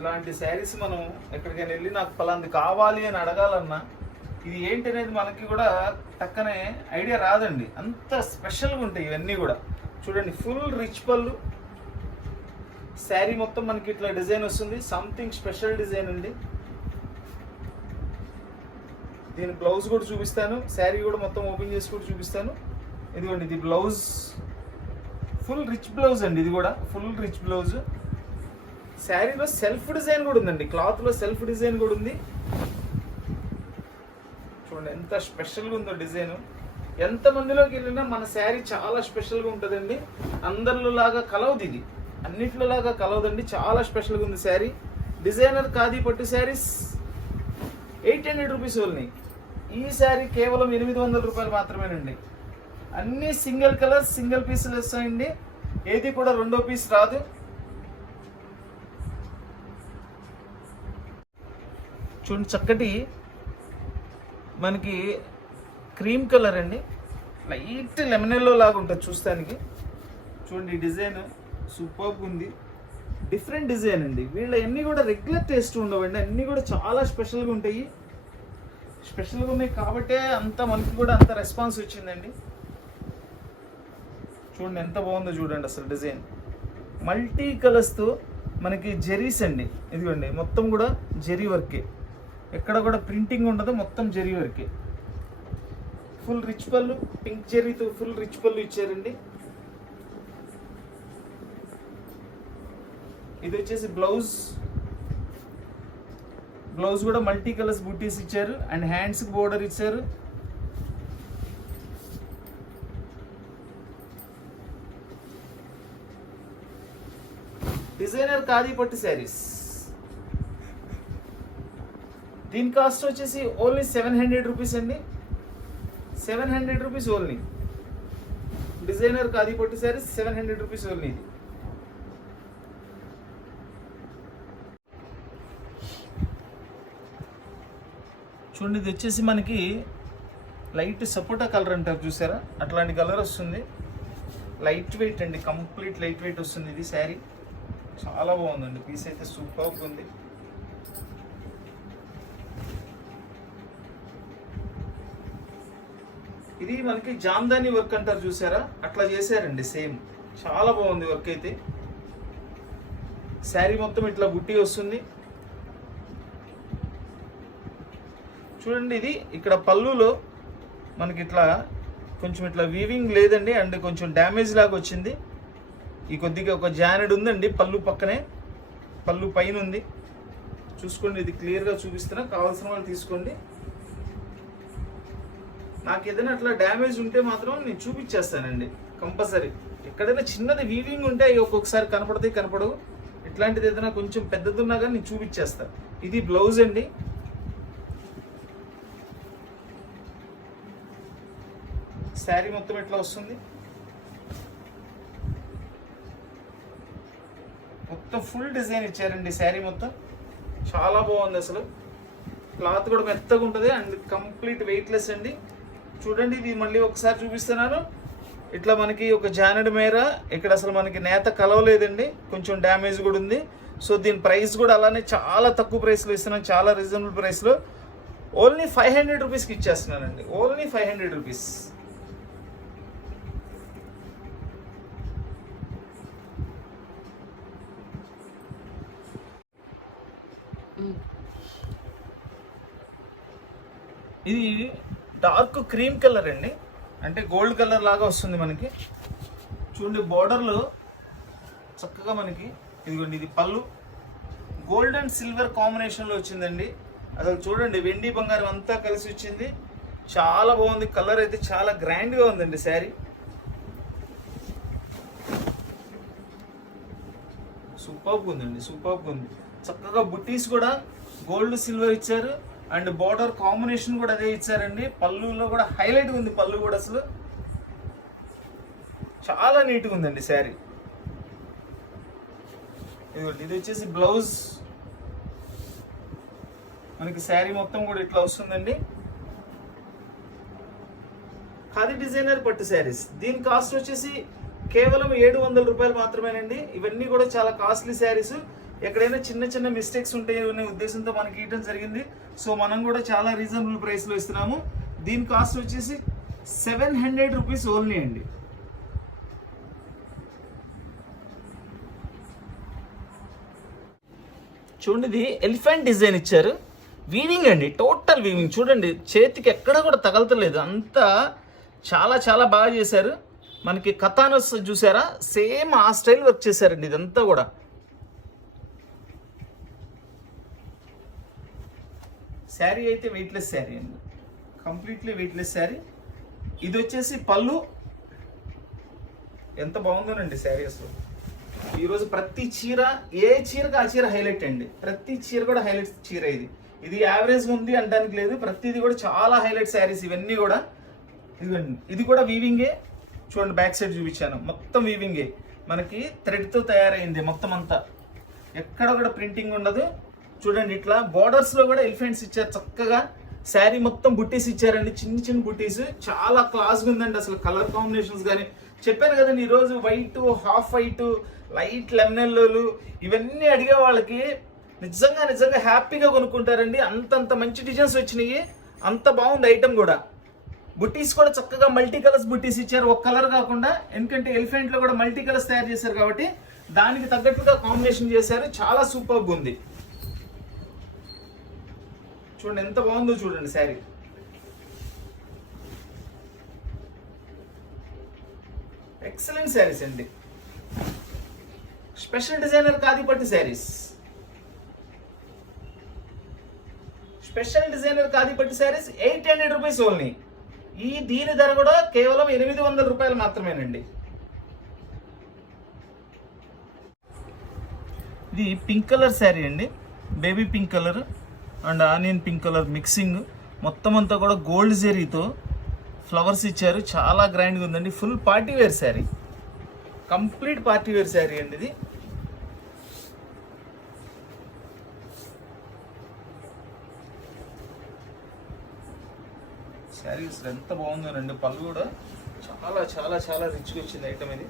ఇలాంటి శారీస్ మనం ఎక్కడికైనా వెళ్ళి నాకు పలాంది కావాలి అని అడగాలన్నా ఇది ఏంటి అనేది మనకి కూడా టక్కనే ఐడియా రాదండి, అంత స్పెషల్గా ఉంటాయి ఇవన్నీ కూడా. చూడండి ఫుల్ రిచ్ పళ్ళు, శారీ మొత్తం మనకి ఇట్లా డిజైన్ వస్తుంది, సంథింగ్ స్పెషల్ డిజైన్ అండి. దీని బ్లౌజ్ కూడా చూపిస్తాను, శారీ కూడా మొత్తం ఓపెన్ చేసి కూడా చూపిస్తాను. ఇదిగోండి ఇది బ్లౌజ్, ఫుల్ రిచ్ బ్లౌజ్ అండి. ఇది కూడా ఫుల్ రిచ్ బ్లౌజ్. శారీలో సెల్ఫ్ డిజైన్ కూడా ఉందండి, క్లాత్లో సెల్ఫ్ డిజైన్ కూడా ఉంది. చూడండి ఎంత స్పెషల్గా ఉందో డిజైన్. ఎంత మందిలోకి వెళ్ళినా మన శారీ చాలా స్పెషల్గా ఉంటుందండి. అందరిలో లాగా కలవదు, ఇది అన్నిట్లో లాగా కలవదండి, చాలా స్పెషల్గా ఉంది శారీ. డిజైనర్ ఖాదీ పట్టు శారీస్ 800 రూపీస్ ఓన్లీ. ఈ శారీ కేవలం 800 రూపాయలు మాత్రమేనండి. అన్ని సింగిల్ కలర్, సింగిల్ పీసులు వస్తాయండి, ఏది కూడా రెండో పీస్ రాదు. చూడండి చక్కటి మనకి క్రీమ్ కలర్ అండి, లైట్ లెమన్ ఎల్లో లాగా ఉంటుంది చూస్తానికి. చూడండి ఈ డిజైన్ సూపర్గా ఉంది, డిఫరెంట్ డిజైన్ అండి. వీళ్ళ అన్నీ కూడా రెగ్యులర్ టేస్ట్ ఉండవండి, అన్నీ కూడా చాలా స్పెషల్గా ఉంటాయి. స్పెషల్గా ఉన్నాయి కాబట్టే అంత మనకి కూడా అంత రెస్పాన్స్ వచ్చిందండి. చూడండి ఎంత బాగుందో చూడండి అసలు డిజైన్. మల్టీ కలర్స్తో మనకి జెరీస్ అండి, ఇదిగోండి మొత్తం కూడా జెరీ వర్కే, ఎక్కడ కూడా ప్రింటింగ్ ఉండదు, మొత్తం జెరీ వర్కే. ఫుల్ రిచ్ పళ్ళు, పింక్ జెరీతో ఫుల్ రిచ్ పళ్ళు ఇచ్చారండి. ఇది వచ్చేసి బ్లౌజ్, బ్లౌజ్ కూడా మల్టీ కలర్స్ బూటీస్ ఇచ్చారు అండ్ హ్యాండ్స్ బోర్డర్ ఇచ్చారు. డిజైనర్ ఖాదీ పట్టు శారీస్, దీని కాస్ట్ వచ్చేసి ఓన్లీ 700 రూపీస్ అండి, 700 రూపీస్ ఓన్లీ. డిజైనర్ ఖాదీ పట్టు శారీస్ 700 రూపీస్ ఓన్లీ. చూడండి ఇది వచ్చేసి మనకి లైట్ సపోటా కలర్ అంటారు చూసారా, అట్లాంటి కలర్ వస్తుంది. లైట్ వెయిట్ అండి, కంప్లీట్ లైట్ వెయిట్ వస్తుంది ఇది శారీ. చాలా బాగుందండి, పీస్ అయితే సూపర్గా ఉంది. ఇది మనకి జామ్దాని వర్క్ అంటారు చూసారా, అట్లా చేశారండి సేమ్. చాలా బాగుంది వర్క్ అయితే. శారీ మొత్తం ఇట్లా బుట్టి వస్తుంది చూడండి. ఇది ఇక్కడ పళ్ళులో మనకి ఇట్లా కొంచెం ఇట్లా వీవింగ్ లేదండి, అండ్ కొంచెం డ్యామేజ్ లాగా వచ్చింది. ఈ కొద్దిగా ఒక జానెడ్ ఉందండి పళ్ళు పక్కనే, పళ్ళు పైన ఉంది చూసుకోండి. ఇది క్లియర్గా చూపిస్తున్నా, కావాల్సిన వాళ్ళు తీసుకోండి. నాకు ఏదైనా అట్లా డ్యామేజ్ ఉంటే మాత్రం నేను చూపించేస్తానండి కంపల్సరీ. ఎక్కడైనా చిన్నది వీవింగ్ ఉంటే అవి ఒక్కొక్కసారి కనపడతాయి, కనపడవు. ఇట్లాంటిది ఏదైనా కొంచెం పెద్దది ఉన్నా కానీ నేను చూపించేస్తాను. ఇది బ్లౌజ్ అండి. శారీ మొత్తం ఎట్లా వస్తుంది, మొత్తం ఫుల్ డిజైన్ ఇచ్చారండి శారీ మొత్తం. చాలా బాగుంది అసలు. క్లాత్ కూడా మెత్తగా ఉంటుంది అండ్ కంప్లీట్ వెయిట్లెస్ అండి. చూడండి ఇది మళ్ళీ ఒకసారి చూపిస్తున్నాను. ఇట్లా మనకి ఒక జానెడ్ మేర ఇక్కడ అసలు మనకి నేత కలవలేదండి, కొంచెం డ్యామేజ్ కూడా ఉంది. సో దీని ప్రైస్ కూడా అలానే చాలా తక్కువ ప్రైస్లో ఇస్తున్నాను, చాలా రీజనబుల్ ప్రైస్లో. ఓన్లీ 500 రూపీస్కి ఇచ్చేస్తున్నానండి, ఓన్లీ 500 రూపీస్. ఇది డార్క్ క్రీమ్ కలర్ అండి, అంటే గోల్డ్ కలర్ లాగా వస్తుంది మనకి. చూడండి బోర్డర్లో చక్కగా మనకి ఇదిగోండి, ఇది పళ్ళు గోల్డ్ అండ్ సిల్వర్ కాంబినేషన్లో వచ్చిందండి. అసలు చూడండి వెండి బంగారం అంతా కలిసి వచ్చింది. చాలా బాగుంది, కలర్ అయితే చాలా గ్రాండ్గా ఉందండి శారీ. సూపర్గా ఉందండి, సూపర్గా ఉంది. చక్కగా బుట్టీస్ కూడా గోల్డ్ సిల్వర్ ఇచ్చారు అండ్ బార్డర్ కాంబినేషన్ కూడా అదే ఇచ్చారండి. పళ్ళులో కూడా హైలైట్గా ఉంది, పళ్ళు కూడా అసలు చాలా నీట్గా ఉందండి శారీ. ఇది వచ్చేసి బ్లౌజ్. మనకి శారీ మొత్తం కూడా ఇట్లా వస్తుందండి. ఖాదీ డిజైనర్ పట్టు శారీస్, దీని కాస్ట్ వచ్చేసి కేవలం 700 రూపాయలు మాత్రమేనండి. ఇవన్నీ కూడా చాలా కాస్ట్లీ శారీస్. ఎక్కడైనా చిన్న చిన్న మిస్టేక్స్ ఉంటాయి అనే ఉద్దేశంతో మనకి ఇవ్వడం జరిగింది. సో మనం కూడా చాలా రీజనబుల్ ప్రైస్లో ఇస్తున్నాము. దీని కాస్ట్ వచ్చేసి 700 రూపీస్ ఓన్లీ అండి. చూడండి ఇది ఎలిఫెంట్ డిజైన్ ఇచ్చారు, వీవింగ్ అండి, టోటల్ వీవింగ్. చూడండి చేతికి ఎక్కడ కూడా తగలతలేదు, అంతా చాలా చాలా బాగా చేశారు. మనకి కథానస్ చూసారా, సేమ్ ఆ స్టైల్ వర్క్ చేశారండి ఇదంతా కూడా. శారీ అయితే వెయిట్లెస్ శారీ అండి, కంప్లీట్లీ వెయిట్లెస్ శారీ. ఇది వచ్చేసి పళ్ళు. ఎంత బాగుందోనండి శారీ అసలు. ఈరోజు ప్రతి చీర, ఏ చీరకు ఆ చీర హైలైట్ అండి, ప్రతి చీర కూడా హైలైట్ చీర. ఇది యావరేజ్ ఉంది అనడానికి లేదు, ప్రతిది కూడా చాలా హైలైట్ శారీస్ ఇవన్నీ కూడా. ఇదిగోండి ఇది కూడా వీవింగే. చూడండి బ్యాక్ సైడ్ చూపించాను, మొత్తం వీవింగే. మనకి థ్రెడ్తో తయారైంది మొత్తం అంతా, ఎక్కడ కూడా ప్రింటింగ్ ఉండదు. చూడండి ఇట్లా బోర్డర్స్లో కూడా ఎలిఫెంట్స్ ఇచ్చారు చక్కగా. శారీ మొత్తం బుట్టీస్ ఇచ్చారండి, చిన్న చిన్న బుట్టీస్. చాలా క్లాస్గా ఉందండి అసలు. కలర్ కాంబినేషన్స్ కానీ చెప్పాను కదండి, ఈరోజు white, half white, light lemon ఎల్లోలు ఇవన్నీ అడిగే వాళ్ళకి నిజంగా నిజంగా హ్యాపీగా కొనుక్కుంటారండి. అంతంత మంచి డిజైన్స్ వచ్చినాయి, అంత బాగుంది ఐటమ్ కూడా. బుట్టీస్ కూడా చక్కగా మల్టీ కలర్స్ బుట్టీస్ ఇచ్చారు, ఒక కలర్ కాకుండా. ఎందుకంటే ఎలిఫెంట్లో కూడా మల్టీ కలర్స్ తయారు చేశారు కాబట్టి దానికి తగ్గట్టుగా కాంబినేషన్ చేశారు. చాలా సూపర్గా ఉంది. చూడండి ఎంత బాగుందో చూడండి శారీ. ఎక్సలెంట్ శారీస్ అండి. స్పెషల్ డిజైనర్ ఖాదీ పట్టు శారీస్, స్పెషల్ డిజైనర్ ఖాదీ పట్టు శారీస్ 800 రూపీస్ ఓన్లీ. దీని ధర కూడా కేవలం 800 రూపాయలు మాత్రమేనండి. ఇది పింక్ కలర్ శారీ అండి, baby pink colour and onion pink colour mixing. మొత్తం అంతా కూడా గోల్డ్ జరీతో ఫ్లవర్స్ ఇచ్చారు, చాలా గ్రాండ్గా ఉందండి. Full party wear sari, complete party wear sari అండి ఇది. శారీస్ ఎంత బాగుందోనండి. పళ్ళు కూడా చాలా చాలా చాలా రిచ్గా వచ్చింది ఐటమ్ ఇది.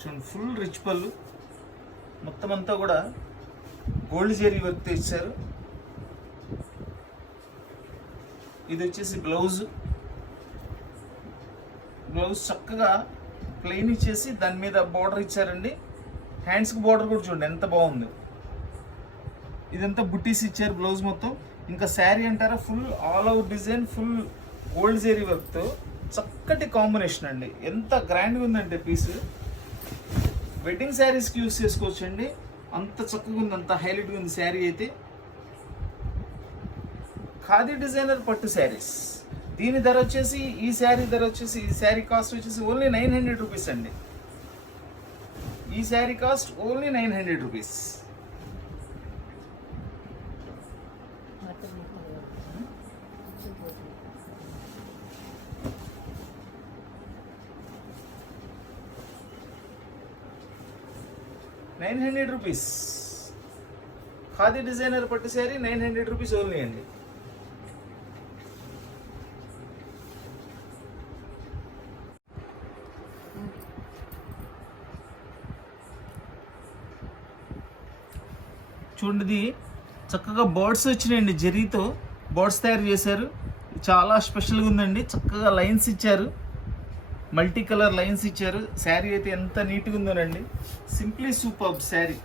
చూడండి ఫుల్ రిచ్ పళ్ళు, మొత్తం అంతా కూడా గోల్డ్ జరీ వర్క్ ఇచ్చారు. ఇది వచ్చేసి బ్లౌజ్ చక్కగా ప్లెయిన్ ఇచ్చేసి దాని మీద బార్డర్ ఇచ్చారండి. హ్యాండ్స్కి బార్డర్ కూడా చూడండి ఎంత బాగుంది. ఇదంతా బుట్టీస్ ఇచ్చారు బ్లౌజ్ మొత్తం. ఇంకా శారీ అంటారా full all over design, full gold zari వర్క్తో చక్కటి కాంబినేషన్ అండి. ఎంత గ్రాండ్గా ఉందంటే పీస్ వెడ్డింగ్ శారీస్కి యూస్ చేసుకోవచ్చు అండి. అంత చక్కగా ఉంది, అంత హైలైట్గా ఉంది శారీ అయితే. ఖాదీ డిజైనర్ పట్టు శారీస్. దీని ధర వచ్చేసి ఈ శారీ కాస్ట్ వచ్చేసి ఓన్లీ 900 రూపీస్ అండి. ఈ sari cost only 900 rupees. ₹900 khadi designer పట్టు శారీ 900 రూపీస్ ఓన్లీ అండి. చూడండి చక్కగా బర్డ్స్ వచ్చినాయండి, జరీతో బర్డ్స్ తయారు చేశారు. చాలా స్పెషల్గా ఉందండి. చక్కగా లైన్స్ ఇచ్చారు, మల్టీ కలర్ లైన్స్ ఇచ్చారు. శారీ అయితే ఎంత నీట్గా ఉందోనండి. Simply superb sari.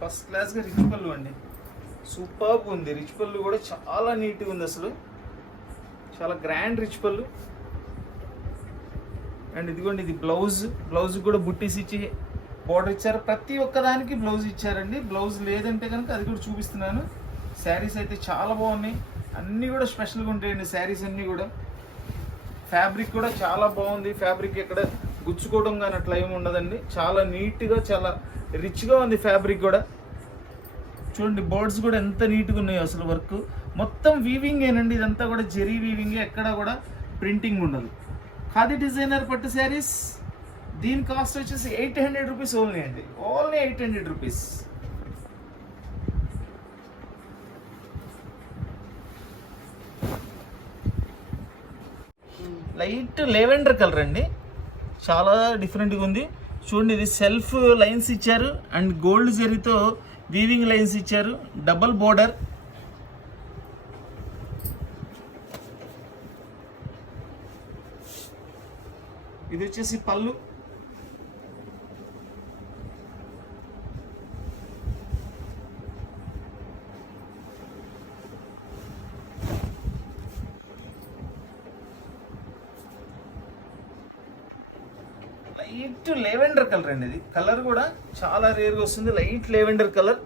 ఫస్ట్ క్లాస్గా రిచ్ పళ్ళు అండి, సూపర్బ్ ఉంది. రిచ్ పళ్ళు కూడా చాలా నీట్గా ఉంది, అసలు చాలా గ్రాండ్ రిచ్ పళ్ళు. అండ్ ఇదిగోండి ఇది బ్లౌజ్ కూడా బుట్టీస్ ఇచ్చి బార్డర్ ఇచ్చారు. ప్రతి ఒక్కదానికి బ్లౌజ్ ఇచ్చారండి. బ్లౌజ్ లేదంటే కనుక అది కూడా చూపిస్తున్నాను. శారీస్ అయితే చాలా బాగున్నాయి, అన్నీ కూడా స్పెషల్గా ఉంటాయండి శారీస్ అన్నీ కూడా. ఫ్యాబ్రిక్ కూడా చాలా బాగుంది. ఫ్యాబ్రిక్ ఎక్కడ గుచ్చుకోవడం కానీ అట్లా ఏమి ఉండదండి. చాలా నీట్గా, చాలా రిచ్గా ఉంది ఫ్యాబ్రిక్ కూడా. చూడండి బర్డ్స్ కూడా ఎంత నీట్గా ఉన్నాయో అసలు. వర్క్ మొత్తం వీవింగ్ ఏనండి, ఇదంతా కూడా జెరీ వీవింగ్, ఎక్కడ కూడా ప్రింటింగ్ ఉండదు. ఖాదీ డిజైనర్ పట్టు శారీస్. దీని కాస్ట్ వచ్చేసి 800 రూపీస్ ఓన్లీ అండి. Only 800 rupees. Light lavender colour అండి, చాలా డిఫరెంట్గా ఉంది. చూడండి ఇది సెల్ఫ్ లైన్స్ ఇచ్చారు అండ్ గోల్డ్ జరీతో వీవింగ్ లైన్స్ ఇచ్చారు. Double border. ఇది వచ్చేసి పళ్ళు. లైట్ లెవెండర్ కలర్ అండి. ఇది కలర్ కూడా చాలా రేర్గా వస్తుంది. Light lavender colour.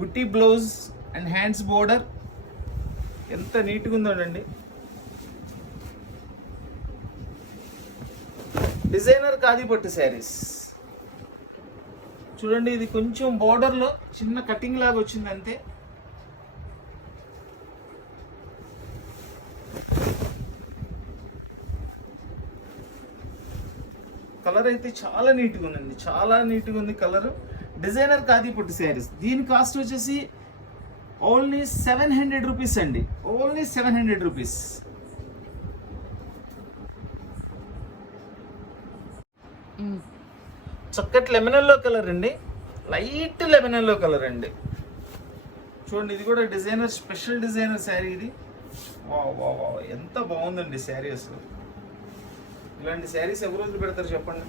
బుట్టి బ్లౌజ్ అండ్ హ్యాండ్స్ బోర్డర్ ఎంత నీట్గా ఉందోనండి. డిజైనర్ ఖాదీ పట్టు శారీస్. చూడండి ఇది కొంచెం బోర్డర్లో చిన్న కటింగ్ లాగా వచ్చింది అంతే. కలర్ అయితే చాలా నీట్గా ఉందండి, చాలా నీట్గా ఉంది కలర్. డిజైనర్ ఖాదీ పట్టు శారీస్. దీని కాస్ట్ వచ్చేసి ఓన్లీ 700 రూపీస్ అండి. Only 700 rupees. చక్కటి లెమన్ ఎల్లో కలర్ అండి, లైట్ లెమన్ ఎల్లో కలర్ అండి. చూడండి ఇది కూడా డిజైనర్, స్పెషల్ డిజైనర్ శారీ ఇది. వా వా వా ఎంత బాగుందండి శారీ అసలు. ఇలాంటి శారీస్ ఎవరు రోజులు పెడతారు చెప్పండి.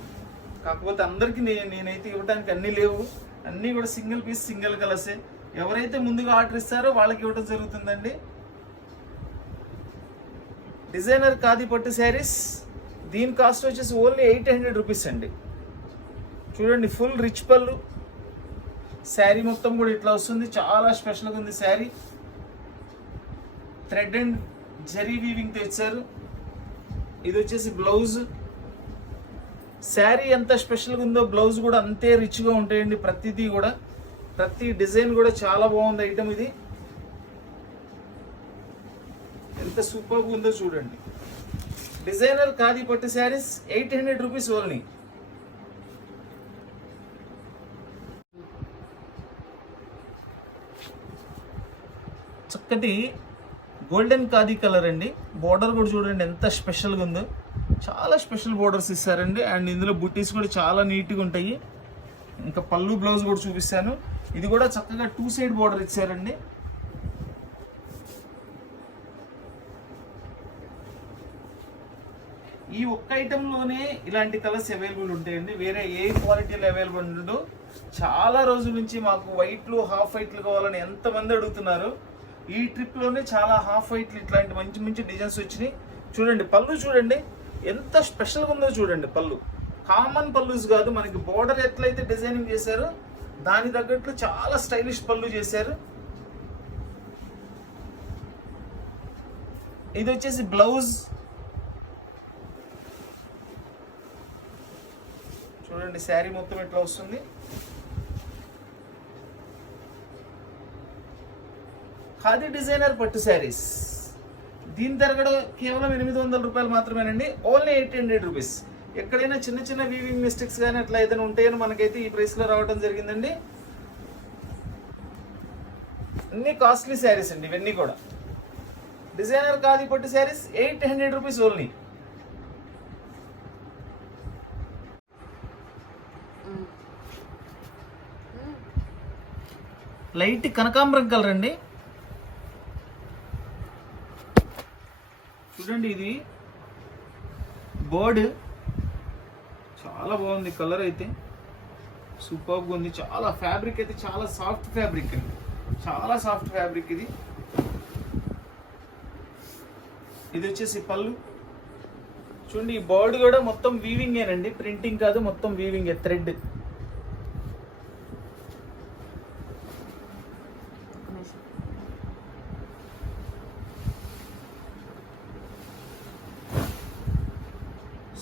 కాకపోతే అందరికీ నేనైతే ఇవ్వడానికి అన్నీ లేవు, అన్నీ కూడా సింగిల్ పీస్ సింగిల్ కలర్సే. ఎవరైతే ముందుగా ఆర్డర్ ఇస్తారో వాళ్ళకి ఇవ్వడం జరుగుతుందండి. డిజైనర్ ఖాదీ పట్టు శారీస్. దీని కాస్ట్ వచ్చేసి ఓన్లీ 800 రూపీస్ అండి. చూడండి ఫుల్ రిచ్ పళ్ళు. శారీ మొత్తం కూడా ఇట్లా వస్తుంది, చాలా స్పెషల్గా ఉంది శారీ. థ్రెడ్ అండ్ జరీ వీవింగ్తో ఇచ్చారు. ఇది వచ్చేసి బ్లౌజ్. శారీ ఎంత స్పెషల్గా ఉందో బ్లౌజ్ కూడా అంతే రిచ్గా ఉంటాయండి. ప్రతిదీ కూడా, ప్రతి డిజైన్ కూడా చాలా బాగుంది ఐటమ్ ఇది. ఎంత సూపర్గా ఉందో చూడండి. డిజైనర్ ఖాదీ పట్టు శారీస్ 800 రూపీస్ ఓన్లీ. చక్కటి గోల్డెన్ ఖాదీ కలర్ అండి. బోర్డర్ కూడా చూడండి ఎంత స్పెషల్గా ఉందో. చాలా స్పెషల్ బోర్డర్స్ ఇస్తారండి. అండ్ ఇందులో బుట్టీస్ కూడా చాలా నీట్గా ఉంటాయి. ఇంకా పళ్ళు బ్లౌజ్ కూడా చూపిస్తాను. ఇది కూడా చక్కగా 2 సైడ్ బోర్డర్ ఇచ్చారండి. ఈ ఒక్క ఐటెంలోనే ఇలాంటి కలర్స్ అవైలబుల్ ఉంటాయండి, వేరే ఏ క్వాలిటీలో అవైలబుల్ ఉండదు. చాలా రోజుల నుంచి మాకు వైట్లు హాఫ్ వైట్లు కావాలని ఎంతమంది అడుగుతున్నారు. ఈ ట్రిప్లోనే చాలా హాఫ్ వైట్లు ఇట్లాంటి మంచి మంచి డిజైన్స్ వచ్చినాయి. చూడండి పళ్ళు చూడండి ఎంత స్పెషల్గా ఉందో చూడండి. పళ్ళు కామన్ పళ్ళుస్ కాదు, మనకి బోర్డర్ ఎట్లయితే డిజైనింగ్ చేశారో దాని తగ్గట్లు చాలా స్టైలిష్ పళ్ళు చేశారు. ఇది వచ్చేసి బ్లౌజ్ చూడండి, శారీ మొత్తం ఎట్లా వస్తుంది. ఖాదీ డిజైనర్ పట్టు శారీస్, దీని ధర కూడా కేవలం 800 రూపాయలు మాత్రమేనండి, ఓన్లీ 800 రూపీస్. ఎక్కడైనా చిన్న చిన్న వీవింగ్ మిస్టేక్స్ కానీ అట్లా ఏదైనా ఉంటాయని మనకైతే ఈ ప్రైస్లో రావడం జరిగిందండి. అన్ని కాస్ట్లీ శారీస్ అండి ఇవన్నీ కూడా. డిజైనర్ ఖాదీ పట్టు శారీస్ 800 రూపీస్ ఓన్లీ. లైట్ కనకాంబరం కలర్ అండి. చూడండి ఇది బోర్డ్ చాలా బాగుంది, కలర్ అయితే సూపర్గా ఉంది. చాలా ఫ్యాబ్రిక్ అయితే చాలా సాఫ్ట్ ఫ్యాబ్రిక్ అండి, చాలా సాఫ్ట్ ఫ్యాబ్రిక్ ఇది. ఇది వచ్చేసి పళ్ళు చూడండి. ఈ బోర్డ్ కూడా మొత్తం వీవింగేనండి, ప్రింటింగ్ కాదు, మొత్తం వీవింగే, థ్రెడ్.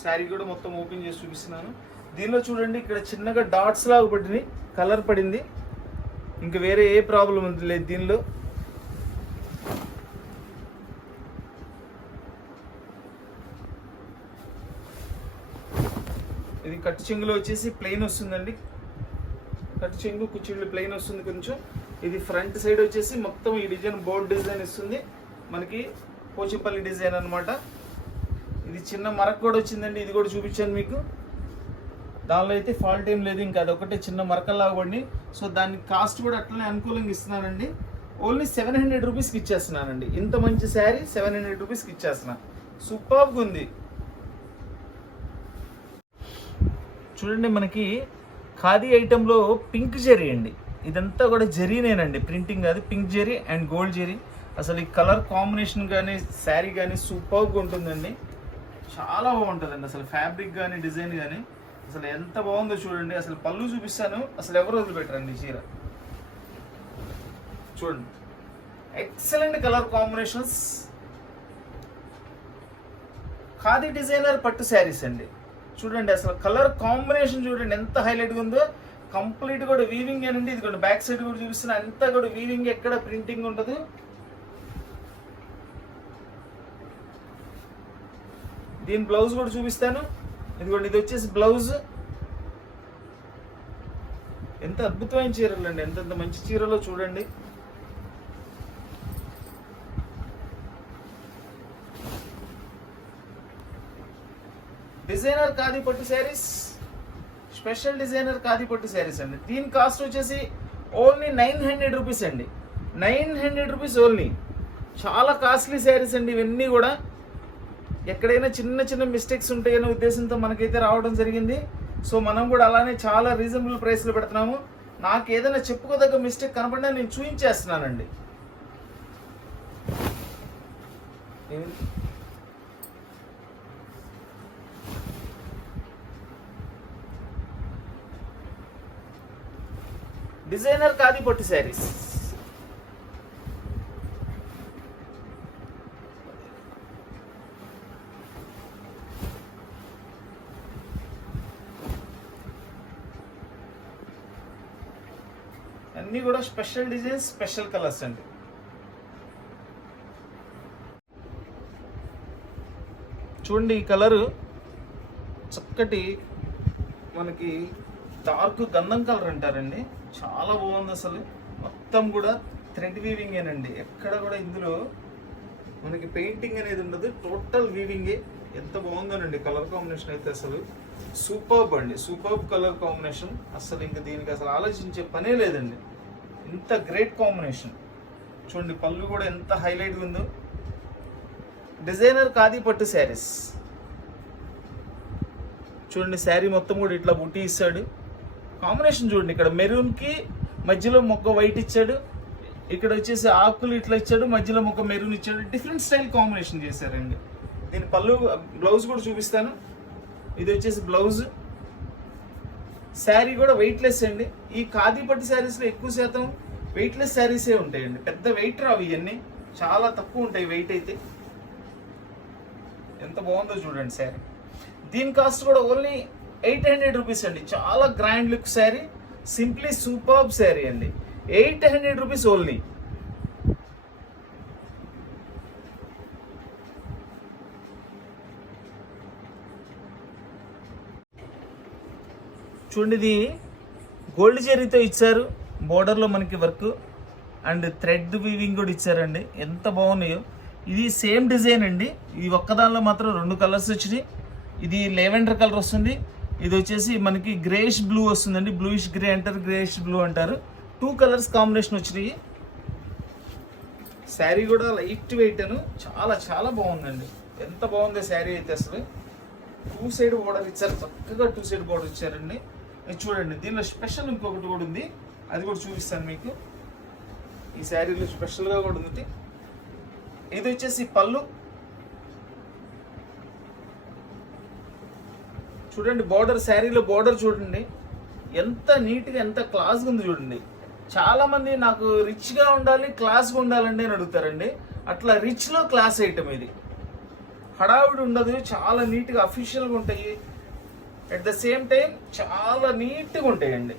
శారీ కూడా మొత్తం ఓపెన్ చేసి చూపిస్తున్నాను. దీనిలో చూడండి ఇక్కడ చిన్నగా డాట్స్ లాగా పడింది, కలర్ పడింది, ఇంకా వేరే ఏ ప్రాబ్లం లేదు దీనిలో. ఇది కట్ చెంగులో వచ్చేసి ప్లెయిన్ వస్తుందండి, కట్ చెంగు కుచ్చిళ్ళు ప్లెయిన్ వస్తుంది కొంచెం. ఇది ఫ్రంట్ సైడ్ వచ్చేసి మొత్తం ఈ డిజైన్ బోర్డ్ డిజైన్ ఇస్తుంది మనకి, పోచంపల్లి డిజైన్ అనమాట. ఇది చిన్న మరక కూడా వచ్చిందండి, ఇది కూడా చూపించాను మీకు. దానిలో అయితే ఫాల్ట్ ఏం లేదు, ఇంకా అదొకటే చిన్న మరకల్లాగా పడి. సో దాని కాస్ట్ కూడా అట్లనే అనుకూలంగా ఇస్తున్నానండి. ఓన్లీ 700 రూపీస్కి ఇచ్చేస్తున్నానండి. ఇంత మంచి శారీ 700 రూపీస్కి ఇచ్చేస్తున్నాను, సూపర్గా ఉంది. చూడండి మనకి ఖాదీ ఐటెంలో పింక్ జెరీ అండి, ఇదంతా కూడా జెరీనేనండి, ప్రింటింగ్ కాదు, pink zari and gold zari. అసలు ఈ కలర్ కాంబినేషన్ కానీ శారీ కానీ సూపర్గా ఉంటుందండి, చాలా బాగుంటుందండి. అసలు ఫ్యాబ్రిక్ కానీ డిజైన్ కానీ అసలు ఎంత బాగుందో చూడండి. అసలు పళ్ళు చూపిస్తాను, అసలు ఎవరు వదిలిపెట్టరండి ఈ చీర. చూడండి excellent colour combinations, khadi designer పట్టు శారీస్ అండి. చూడండి అసలు కలర్ కాంబినేషన్ చూడండి ఎంత హైలైట్గా ఉందో. కంప్లీట్ కూడా వీవింగ్ ఏనండి. ఇది కూడా బ్యాక్ సైడ్ కూడా చూపిస్తున్నా, అంతా కూడా వీవింగ్, ఎక్కడ ప్రింటింగ్ ఉంటుంది. దీని బ్లౌజ్ కూడా చూపిస్తాను, ఇదిగోండి. ఇది వచ్చేసి బ్లౌజ్. ఎంత అద్భుతమైన చీరలు అండి, ఎంత మంచి చీరలో చూడండి. డిజైనర్ ఖాదీ పట్టు శారీస్, స్పెషల్ డిజైనర్ ఖాదీ పట్టు శారీస్ అండి. దీని కాస్ట్ వచ్చేసి ఓన్లీ 900 రూపీస్ అండి, 900 రూపీస్ ఓన్లీ. చాలా కాస్ట్లీ శారీస్ అండి ఇవన్నీ కూడా. ఎక్కడైనా చిన్న చిన్న మిస్టేక్స్ ఉంటాయనే ఉద్దేశంతో మనకైతే రావడం జరిగింది. సో మనం కూడా అలానే చాలా రీజనబుల్ ప్రైస్లో పెడుతున్నాము. నాకు ఏదైనా చెప్పుకోదగ్గ మిస్టేక్ కనపడినా నేను చూపించేస్తున్నానండి. డిజైనర్ ఖాదీ పట్టు శారీస్, అన్నీ కూడా స్పెషల్ డిజైన్స్, స్పెషల్ కలర్స్ అండి. చూడండి ఈ కలరు చక్కటి మనకి డార్క్ గంధం కలర్ అంటారండి, చాలా బాగుంది. అసలు మొత్తం కూడా థ్రెడ్ వీవింగేనండి, ఎక్కడ కూడా ఇందులో మనకి పెయింటింగ్ అనేది ఉండదు, టోటల్ వీవింగే. ఎంత బాగుందోనండి కలర్ కాంబినేషన్ అయితే అసలు సూపర్బ్ అండి, సూపర్బ్ కలర్ కాంబినేషన్. అసలు ఇంకా దీనికి అసలు ఆలోచించే పనే లేదండి, ఇంత గ్రేట్ కాంబినేషన్. చూడండి పళ్ళు కూడా ఎంత హైలైట్ ఉందో. డిజైనర్ ఖాదీ పట్టు శారీస్. చూడండి శారీ మొత్తం కూడా ఇట్లా బుట్టి ఇస్తాడు. కాంబినేషన్ చూడండి, ఇక్కడ మెరూన్కి మధ్యలో మొక్క వైట్ ఇచ్చాడు, ఇక్కడ వచ్చేసి ఆకులు ఇట్లా ఇచ్చాడు, మధ్యలో మొక్క మెరూన్ ఇచ్చాడు. డిఫరెంట్ స్టైల్ కాంబినేషన్ చేశారండి. దీని పళ్ళు బ్లౌజ్ కూడా చూపిస్తాను. ఇది వచ్చేసి బ్లౌజ్. శారీ కూడా వెయిట్లెస్ అండి. ఈ ఖాదీ పట్టు శారీస్లో ఎక్కువ శాతం వెయిట్లెస్ శారీసే ఉంటాయండి, పెద్ద వెయిట్ రావు ఇవన్నీ, చాలా తక్కువ ఉంటాయి వెయిట్ అయితే. ఎంత బాగుందో చూడండి శారీ. దీని కాస్ట్ కూడా ఓన్లీ 800 రూపీస్ అండి. చాలా grand look sari, simply superb sari అండి. 800 రూపీస్ ఓన్లీ. చూడండి ఇది గోల్డ్ జరీతో ఇచ్చారు, బోర్డర్లో మనకి వర్క్ అండ్ థ్రెడ్ వీవింగ్ కూడా ఇచ్చారండి. ఎంత బాగున్నాయో. ఇది సేమ్ డిజైన్ అండి, ఇది ఒక్కదానిలో మాత్రం 2 కలర్స్ వచ్చినాయి. ఇది లెవెండర్ కలర్ వస్తుంది, ఇది వచ్చేసి మనకి గ్రేష్ బ్లూ వస్తుందండి. బ్లూయిష్ గ్రే అంటారు, గ్రేష్ బ్లూ అంటారు. 2 కలర్స్ కాంబినేషన్ వచ్చినాయి. శారీ కూడా లైట్ వెయిట్ అను, చాలా చాలా బాగుందండి. ఎంత బాగుంది శారీ అయితే అసలు. 2 సైడ్ బోర్డర్ ఇచ్చారు, చక్కగా 2 సైడ్ బోర్డర్ ఇచ్చారండి. ఇది చూడండి, దీనిలో స్పెషల్ ఇంకొకటి కూడా ఉంది, అది కూడా చూపిస్తాను మీకు. ఈ శారీలో స్పెషల్గా కూడా ఉంది. ఇది వచ్చేసి పళ్ళు. చూడండి బోర్డర్, శారీలో బోర్డర్ చూడండి ఎంత నీట్గా ఎంత క్లాస్గా ఉంది చూడండి. చాలా మంది నాకు రిచ్గా ఉండాలి, క్లాస్గా ఉండాలండి అని అడుగుతారండి. అట్లా రిచ్లో క్లాస్ ఐటమ్ ఇది. హడావిడి ఉండదు, చాలా నీట్గా అఫీషియల్గా ఉంటాయి. అట్ ద సేమ్ టైం చాలా నీట్గా ఉంటాయండి.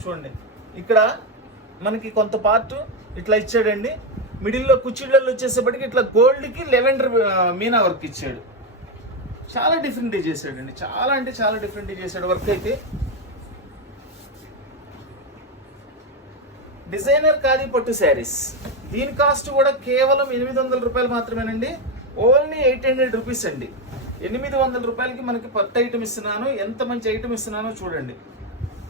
చూడండి ఇక్కడ మనకి కొంత పార్ట్ ఇట్లా ఇచ్చాడండి. మిడిల్లో కుచ్చిళ్ళల్లో వచ్చేసేపటికి ఇట్లా గోల్డ్కి లెవెండర్ మీనా వర్క్ ఇచ్చాడు. చాలా డిఫరెంట్గా చేశాడండి, చాలా అంటే చాలా డిఫరెంట్గా చేశాడు వర్క్ అయితే. డిజైనర్ ఖాదీ పట్టు శారీస్. దీని కాస్ట్ కూడా కేవలం 800 రూపాయలు మాత్రమేనండి. ఓన్లీ 800 రూపీస్ అండి. 800 రూపాయలకి మనకి పట్టు ఐటమ్ ఇస్తున్నాను. ఎంత మంచి ఐటమ్ ఇస్తున్నానో చూడండి.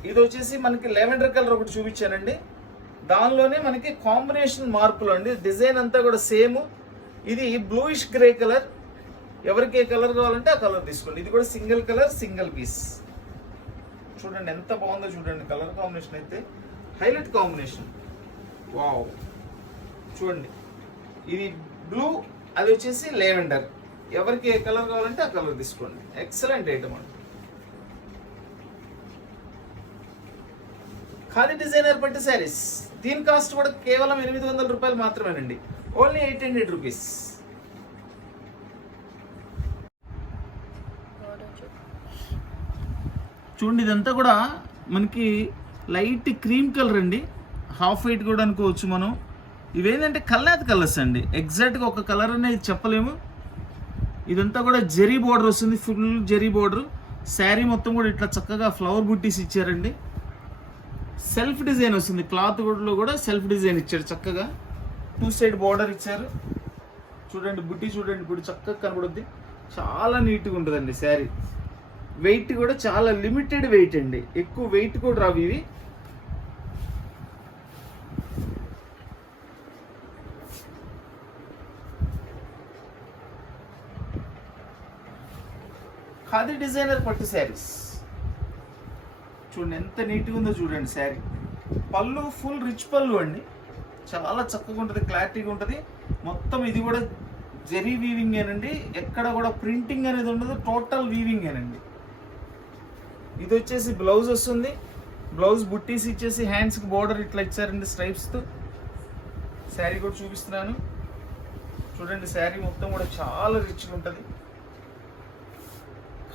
ఇది వచ్చేసి మనకి లెవెండర్ కలర్ ఒకటి చూపించానండి, దానిలోనే మనకి కాంబినేషన్ మార్పులు అండి. డిజైన్ అంతా కూడా సేమ్. ఇది బ్లూయిష్ గ్రే కలర్, ఎవరికి ఏ కలర్ కావాలంటే ఆ కలర్ తీసుకోండి. ఇది కూడా సింగిల్ కలర్, సింగిల్ పీస్. చూడండి ఎంత బాగుందో చూడండి. కలర్ కాంబినేషన్ అయితే హైలైట్ కాంబినేషన్. వావ్, చూడండి ఇది బ్లూ, అది వచ్చేసి లెవెండర్. ఎవరికి ఏ కలర్ కావాలంటే ఆ కలర్ తీసుకోండి. ఎక్సలెంట్ ఐటమ్ అండి. ఖాదీ డిజైనర్ పట్టు శారీస్. దీని కాస్ట్ కూడా కేవలం 800 రూపాయలు మాత్రమేనండి. Only 800 rupees. చూడండి ఇదంతా కూడా మనకి లైట్ క్రీమ్ కలర్ అండి, హాఫ్ వైట్ కూడా అనుకోవచ్చు మనం. ఇవేంటంటే కల్లాత్ కలర్స్ అండి, ఎగ్జాక్ట్గా ఒక కలర్ అనేది చెప్పలేము. ఇదంతా కూడా జరీ బోర్డర్ వస్తుంది, ఫుల్ జరీ బోర్డర్. శారీ మొత్తం కూడా ఇట్లా చక్కగా ఫ్లవర్ బుట్టీస్ ఇచ్చారండి. సెల్ఫ్ డిజైన్ వస్తుంది, క్లాత్ లో కూడా సెల్ఫ్ డిజైన్ ఇచ్చారు చక్కగా. 2 సైడ్ బోర్డర్ ఇచ్చారు. చూడండి బుట్టి చూడండి, ఇప్పుడు చక్కగా కనబడుద్ది. చాలా నీట్గా ఉంటుందండి శారీ. వెయిట్ కూడా చాలా లిమిటెడ్ వెయిట్ అండి, ఎక్కువ వెయిట్ కూడా రావు ఇవి. ఖాదీ డిజైనర్ పట్టు శారీస్. చూడండి ఎంత నీట్గా ఉందో చూడండి శారీ. పళ్ళు ఫుల్ రిచ్ పళ్ళు అండి, చాలా చక్కగా ఉంటుంది, క్లారిటీగా ఉంటుంది మొత్తం. ఇది కూడా జరీ వీవింగ్ ఏనండి, ఎక్కడ కూడా ప్రింటింగ్ అనేది ఉండదు, టోటల్ వీవింగ్ ఏనండి. ఇది వచ్చేసి బ్లౌజ్ వస్తుంది. బ్లౌజ్ బుట్టీస్ ఇచ్చేసి హ్యాండ్స్కి బోర్డర్ ఇట్లా ఇచ్చారండి స్ట్రైప్స్తో. శారీ కూడా చూపిస్తున్నాను చూడండి. శారీ మొత్తం కూడా చాలా రిచ్గా ఉంటుంది.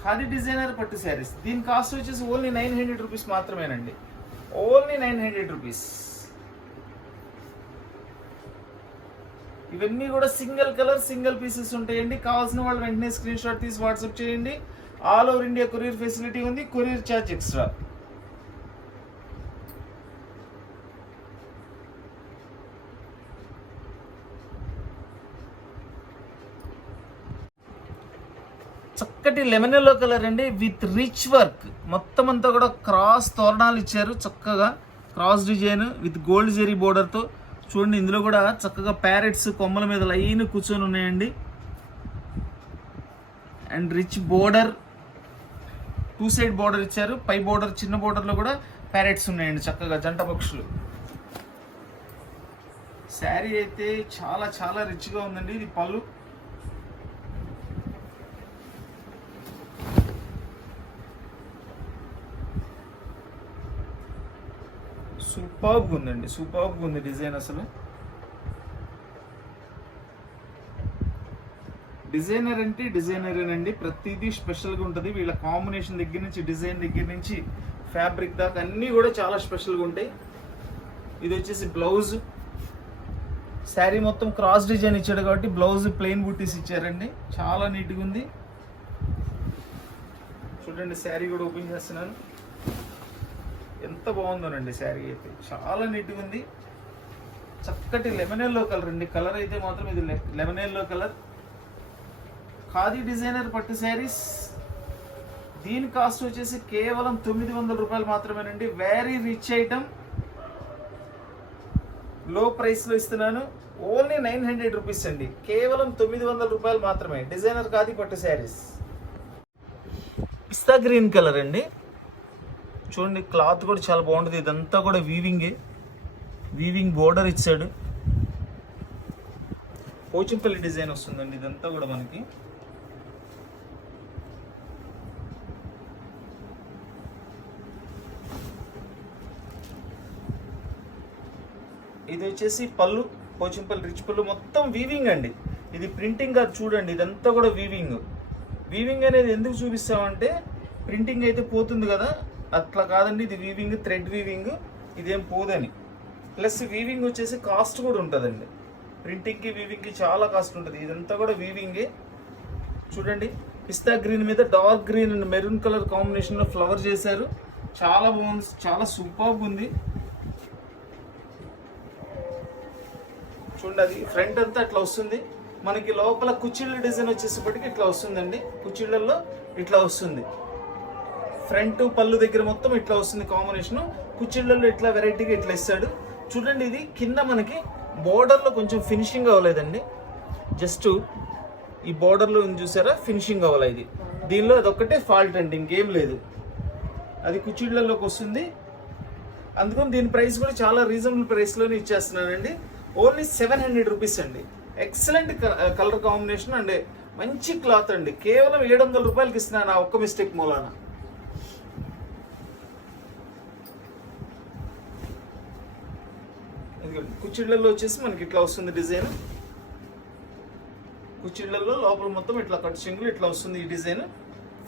ఖాదీ డిజైనర్ పట్టు శారీస్. దీని కాస్ట్ వచ్చేసి ఓన్లీ 900 రూపీస్ మాత్రమేనండి. Only 900 rupees. ఇవన్నీ కూడా సింగిల్ కలర్, సింగిల్ పీసెస్ ఉంటాయండి. కావాల్సిన వాళ్ళు వెంటనే స్క్రీన్ షాట్ తీసి వాట్సాప్ చేయండి. All over India courier facility ఉంది, కొరియర్ ఛార్జ్ ఎక్స్ట్రా. చక్కటి లెమన్ ఎల్లో కలర్ అండి, విత్ రిచ్ వర్క్. మొత్తం అంతా కూడా క్రాస్ తోరణాలు ఇచ్చారు, చక్కగా cross design with gold zari బోర్డర్తో. చూడండి, ఇందులో కూడా చక్కగా ప్యారెట్స్ కొమ్మల మీద లైన్ కూర్చొని ఉన్నాయండి. And rich border, 2 side border ఇచ్చారు. పై బోర్డర్, చిన్న బోర్డర్లో కూడా ప్యారెట్స్ ఉన్నాయండి, చక్కగా జంట పక్షులు. శారీ అయితే చాలా చాలా రిచ్గా ఉందండి. ఇది పళ్ళు. సూపర్గా ఉందండి, సూపర్గా ఉంది డిజైన్. అసలు డిజైనర్ అంటే డిజైనరేనండి, ప్రతిదీ స్పెషల్గా ఉంటుంది. వీళ్ళ కాంబినేషన్ దగ్గర నుంచి, డిజైన్ దగ్గర నుంచి, ఫ్యాబ్రిక్ దాకా అన్నీ కూడా చాలా స్పెషల్గా ఉంటాయి. ఇది వచ్చేసి బ్లౌజ్. శారీ మొత్తం క్రాస్ డిజైన్ ఇచ్చాడు కాబట్టి బ్లౌజ్ ప్లెయిన్ బుట్టీస్ ఇచ్చారండి, చాలా నీట్గా ఉంది. చూడండి, శారీ కూడా ఓపెన్ చేస్తున్నాను. ఎంత బాగుందోనండి శారీ అయితే, చాలా నీట్గా ఉంది. చక్కటి లెమన్ ఎల్లో కలర్ అండి. కలర్ అయితే మాత్రం ఇది lemon yellow colour. Khadi designer పట్టు శారీస్. దీని కాస్ట్ వచ్చేసి కేవలం 900 రూపాయలు మాత్రమేనండి. వెరీ రిచ్ ఐటమ్, లో ప్రైస్లో ఇస్తున్నాను. ఓన్లీ 900 రూపీస్ అండి, కేవలం 900 రూపాయలు మాత్రమే. డిజైనర్ ఖాదీ పట్టు శారీస్. పిస్తా గ్రీన్ కలర్ అండి. చూడండి, క్లాత్ కూడా చాలా బాగుంటుంది. ఇదంతా కూడా వీవింగ్ బోర్డర్ ఇచ్చాడు. పోచంపల్లి డిజైన్ వస్తుందండి ఇదంతా కూడా మనకి. ఇది వచ్చేసి పళ్ళు, పోచంపల్లి రిచ్ పళ్ళు. మొత్తం వీవింగ్ అండి, ఇది ప్రింటింగ్ కాదు. చూడండి, ఇదంతా కూడా వీవింగ్ అనేది ఎందుకు చూపిస్తామంటే, ప్రింటింగ్ అయితే పోతుంది కదా, అట్లా కాదండి. ఇది వీవింగ్, థ్రెడ్ వీవింగ్, ఇదేం పోదని. ప్లస్ వీవింగ్ వచ్చేసి కాస్ట్ కూడా ఉంటుందండి. ప్రింటింగ్కి వీవింగ్కి చాలా కాస్ట్ ఉంటుంది. ఇదంతా కూడా వీవింగే. చూడండి, పిస్తా గ్రీన్ మీద dark green and maroon colour కాంబినేషన్లో ఫ్లవర్ చేశారు. చాలా బాగుంది, చాలా సూపర్గా ఉంది. చూడండి, అది ఫ్రంట్ అంతా అట్లా వస్తుంది మనకి. లోపల కుచ్చిళ్ళ డిజైన్ వచ్చేసేపటికి ఇట్లా వస్తుందండి, కుచ్చిళ్ళల్లో ఇట్లా వస్తుంది. ఫ్రంట్ పళ్ళు దగ్గర మొత్తం ఇట్లా వస్తుంది కాంబినేషన్. కుచ్చిళ్ళల్లో ఇట్లా వెరైటీగా ఇట్లా ఇస్తాడు. చూడండి, ఇది కింద మనకి బోర్డర్లో కొంచెం ఫినిషింగ్ అవ్వలేదండి. జస్ట్ ఈ బోర్డర్లో చూసారా, ఫినిషింగ్ అవ్వలే. ఇది దీనిలో అదొక్కటే ఫాల్ట్ అండి, ఇంకేం లేదు. అది కుచ్చిళ్ళలోకి వస్తుంది. అందుకని దీని ప్రైస్ కూడా చాలా రీజనబుల్ ప్రైస్లోనే ఇచ్చేస్తున్నానండి. ఓన్లీ 700 రూపీస్ అండి. ఎక్సలెంట్ కలర్ కాంబినేషన్ అండి, మంచి క్లాత్ అండి. కేవలం 700 రూపాయలకి ఇస్తున్నాను, ఆ ఒక్క మిస్టేక్ మూలాన. కుచ్చిళ్ళల్లో వచ్చేసి మనకి ఇట్లా వస్తుంది డిజైన్. కుచ్చిళ్ళల్లో లోపల మొత్తం ఇట్లా కట్ చింగులు ఇట్లా వస్తుంది ఈ డిజైన్.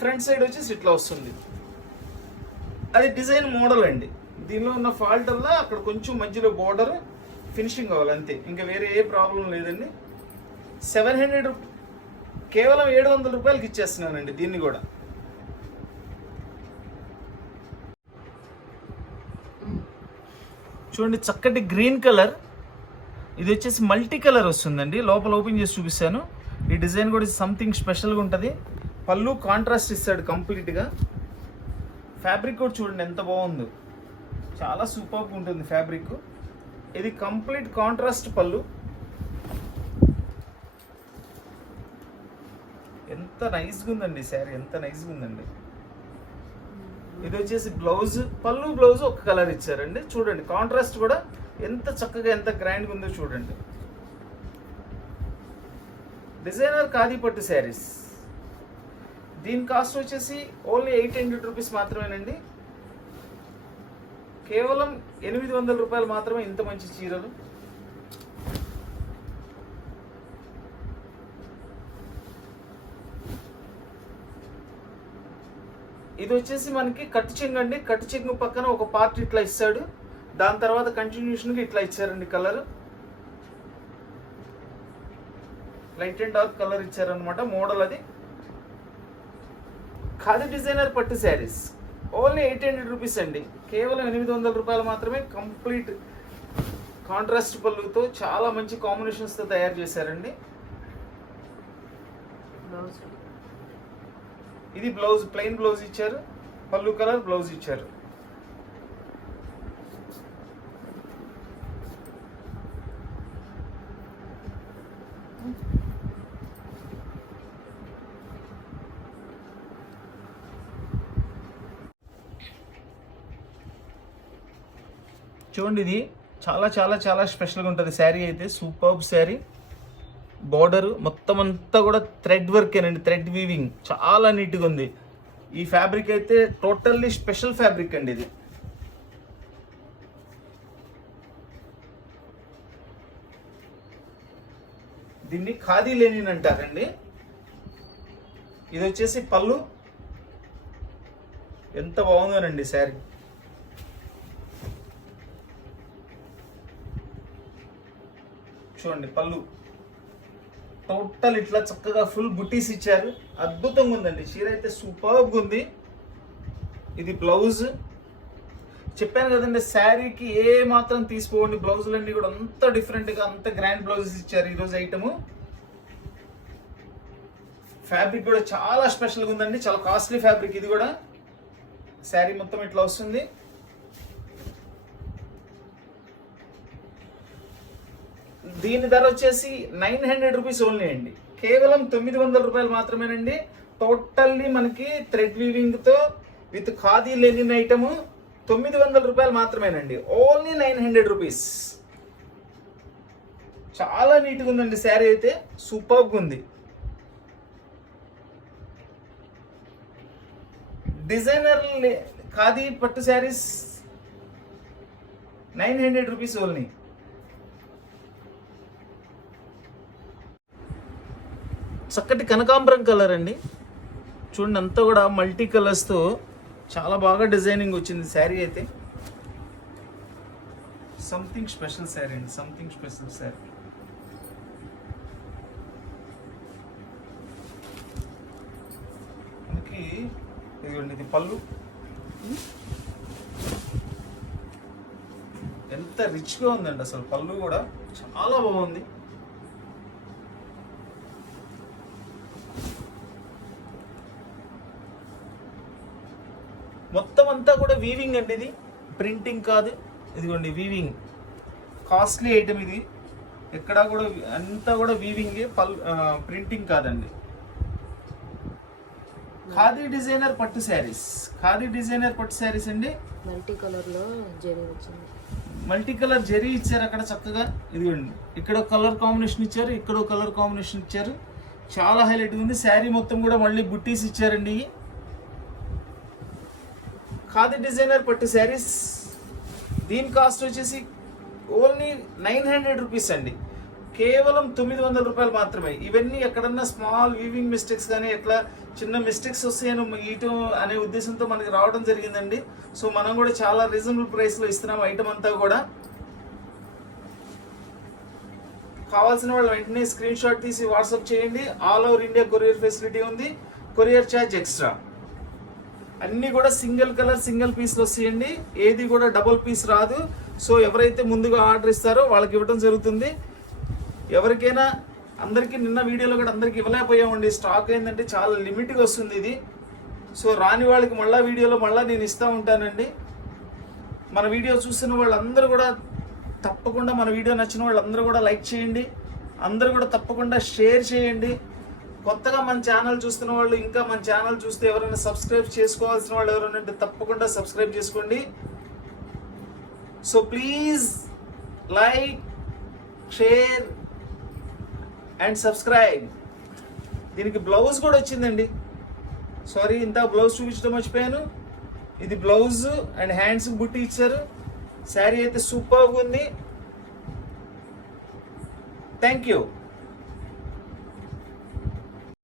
ఫ్రంట్ సైడ్ వచ్చేసి ఇట్లా వస్తుంది. అది డిజైన్ మోడల్ అండి. దీనిలో ఉన్న ఫాల్ట్ వల్ల అక్కడ కొంచెం మధ్యలో బోర్డర్ ఫినిషింగ్ అవ్వాలి అంతే, ఇంకా వేరే ఏ ప్రాబ్లం లేదండి. 700 కేవలం 700 రూపాయలకి ఇచ్చేస్తున్నానండి దీన్ని కూడా. చూడండి, చక్కటి గ్రీన్ కలర్. ఇది వచ్చేసి మల్టీ కలర్ వస్తుందండి. లోపల ఓపెన్ చేసి చూపిస్తాను. ఈ డిజైన్ కూడా సంథింగ్ స్పెషల్గా ఉంటుంది. పళ్ళు కాంట్రాస్ట్ ఇస్తాడు కంప్లీట్గా. ఫ్యాబ్రిక్ కూడా చూడండి ఎంత బాగుందో, చాలా సూపర్గా ఉంటుంది ఫ్యాబ్రిక్. ఇది కంప్లీట్ కాంట్రాస్ట్ పళ్ళు. ఎంత నైస్గా ఉందండి శారీ, ఎంత నైస్గా ఉందండి. ఇది వచ్చేసి బ్లౌజ్. పళ్ళు బ్లౌజ్ ఒక కలర్ ఇచ్చారండి. చూడండి, కాంట్రాస్ట్ కూడా ఎంత చక్కగా, ఎంత గ్రాండ్గా ఉందో చూడండి. డిజైనర్ ఖాదీ పట్టు శారీస్. దీని కాస్ట్ వచ్చేసి ఓన్లీ 800 రూపీస్ మాత్రమేనండి. కేవలం 800 రూపాయలు మాత్రమే ఇంత మంచి చీరలు. ఇది వచ్చేసి మనకి కట్టు చెంగు అండి. కట్టు చెంగు పక్కన ఒక పార్ట్ ఇట్లా ఇస్తాడు, దాని తర్వాత కంటిన్యూషన్గా ఇట్లా ఇచ్చారండి colour. Light and dark colour ఇచ్చారనమాట మోడల్. అది ఖాదీ డిజైనర్ పట్టు శారీస్ ఓన్లీ 800 రూపీస్ అండి. కేవలం 800 రూపాయలు మాత్రమే. కంప్లీట్ కాంట్రాస్ట్ పళ్ళుతో చాలా మంచి కాంబినేషన్స్తో తయారు చేశారండి. ఇది బ్లౌజ్, ప్లెయిన్ బ్లౌజ్ ఇచ్చారు, పళ్ళు కలర్ బ్లౌజ్ ఇచ్చారు. చూడండి, ఇది చాలా చాలా చాలా స్పెషల్గా ఉంటుంది శారీ అయితే. సూపర్బ్ శారీ. బార్డర్ మొత్తం అంతా కూడా థ్రెడ్ వర్కేనండి, థ్రెడ్ వీవింగ్ చాలా నీట్గా ఉంది. ఈ ఫ్యాబ్రిక్ అయితే టోటల్లీ స్పెషల్ ఫ్యాబ్రిక్ అండి ఇది. దీన్ని ఖాదీ లెనిన్ అంటారండి. ఇది వచ్చేసి పళ్ళు. ఎంత బాగుందోనండి శారీ. చూడండి పళ్ళు టోటల్ ఇట్లా చక్కగా ఫుల్ బుటీస్ ఇచ్చారు. అద్భుతంగా ఉందండి చీర అయితే, సూపర్గా ఉంది. ఇది బ్లౌజ్. చెప్పాను కదండి, శారీకి ఏ మాత్రం తీసుకోండి, బ్లౌజులన్నీ కూడా అంత డిఫరెంట్గా అంత గ్రాండ్ బ్లౌజెస్ ఇచ్చారు ఈరోజు ఐటము. ఫ్యాబ్రిక్ కూడా చాలా స్పెషల్గా ఉందండి, చాలా కాస్ట్లీ ఫ్యాబ్రిక్ ఇది కూడా. శారీ మొత్తం ఇట్లా వస్తుంది. దీని ధర వచ్చేసి 900 రూపీస్ ఓన్లీ అండి. కేవలం 900 రూపాయలు మాత్రమేనండి. టోటల్లీ మనకి థ్రెడ్ వీవింగ్ తో విత్ ఖాదీ లెనిన్ ఐటమ్ 900 రూపాయలు మాత్రమేనండి. Only 900 rupees. చాలా నీట్గా ఉందండి శారీ అయితే, సూపర్గా ఉంది. డిజైనర్ ఖాదీ పట్టు శారీస్ 900 రూపీస్ ఓన్లీ. చక్కటి కనకాంబరం కలర్ అండి. చూడండి అంతా కూడా మల్టీ కలర్స్తో చాలా బాగా డిజైనింగ్ వచ్చింది శారీ అయితే. సంథింగ్ స్పెషల్ శారీ అండి, సంథింగ్ స్పెషల్ శారీ. మనకి ఇదిగోండి, ఇది పళ్ళు. ఎంత రిచ్గా ఉందండి అసలు. పళ్ళు కూడా చాలా బాగుంది. మొత్తం అంతా కూడా వీవింగ్ అండి, ఇది ప్రింటింగ్ కాదు. ఇదిగోండి వీవింగ్, కాస్ట్లీ ఐటమ్ ఇది. ఎక్కడా కూడా అంతా కూడా వీవింగ్, ప్రింటింగ్ కాదండి. ఖాదీ డిజైనర్ పట్టు శారీస్, ఖాదీ డిజైనర్ పట్టు శారీస్ అండి. మల్టీ కలర్ లో జరీ వచ్చింది, మల్టీ కలర్ జరీ ఇచ్చారు అక్కడ చక్కగా. ఇదిగోండి, ఇక్కడ కలర్ కాంబినేషన్ ఇచ్చారు, ఇక్కడ కలర్ కాంబినేషన్ ఇచ్చారు. చాలా హైలైట్ ఉంది. శారీ మొత్తం కూడా మళ్ళీ బుట్టీస్ ఇచ్చారండి. ఖాదీ డిజైనర్ పట్టు శారీస్. దీని కాస్ట్ వచ్చేసి ఓన్లీ 900 రూపీస్ అండి. కేవలం 900 రూపాయలు మాత్రమే. ఇవన్నీ ఎక్కడన్నా స్మాల్ వీవింగ్ మిస్టేక్స్ కానీ ఎట్లా చిన్న మిస్టేక్స్ వస్తాయని ఇయటం అనే ఉద్దేశంతో మనకి రావడం జరిగిందండి. సో మనం కూడా చాలా రీజనబుల్ ప్రైస్లో ఇస్తున్నాం ఐటమ్ అంతా కూడా. కావాల్సిన వాళ్ళు వెంటనే స్క్రీన్ షాట్ తీసి వాట్సాప్ చేయండి. All over India courier facility ఉంది, కొరియర్ ఛార్జ్ ఎక్స్ట్రా. అన్నీ కూడా సింగిల్ కలర్ సింగిల్ పీస్లు వస్తాయండి, ఏది కూడా డబుల్ పీస్ రాదు. సో ఎవరైతే ముందుగా ఆర్డర్ ఇస్తారో వాళ్ళకి ఇవ్వడం జరుగుతుంది. ఎవరికైనా, అందరికీ నిన్న వీడియోలో కూడా అందరికి ఇవ్వలేకపోయామండి. స్టాక్ ఏంటంటే చాలా లిమిట్గా వస్తుంది ఇది. సో రాని వాళ్ళకి మళ్ళీ వీడియోలో మళ్ళీ నేను ఇస్తూ ఉంటానండి. మన వీడియో చూసిన వాళ్ళందరూ కూడా తప్పకుండా, మన వీడియో నచ్చిన వాళ్ళందరూ కూడా లైక్ చేయండి. అందరూ కూడా తప్పకుండా షేర్ చేయండి. కొత్తగా మన ఛానల్ చూస్తున్న వాళ్ళు, ఇంకా మన ఛానల్ చూస్తే ఎవరైనా సబ్స్క్రైబ్ చేసుకోవాల్సిన వాళ్ళు ఎవరైనా ఉంటే తప్పకుండా సబ్స్క్రైబ్ చేసుకోండి. So please like, share and subscribe. దీనికి బ్లౌజ్ కూడా వచ్చిందండి. సారీ, ఇంత బ్లౌజ్ చూపించడం మర్చిపోయాను. ఇది బ్లౌజ్ అండ్ హ్యాండ్స్ బుట్టి ఇచ్చారు. శారీ అయితే సూపర్గా ఉంది. Thank you.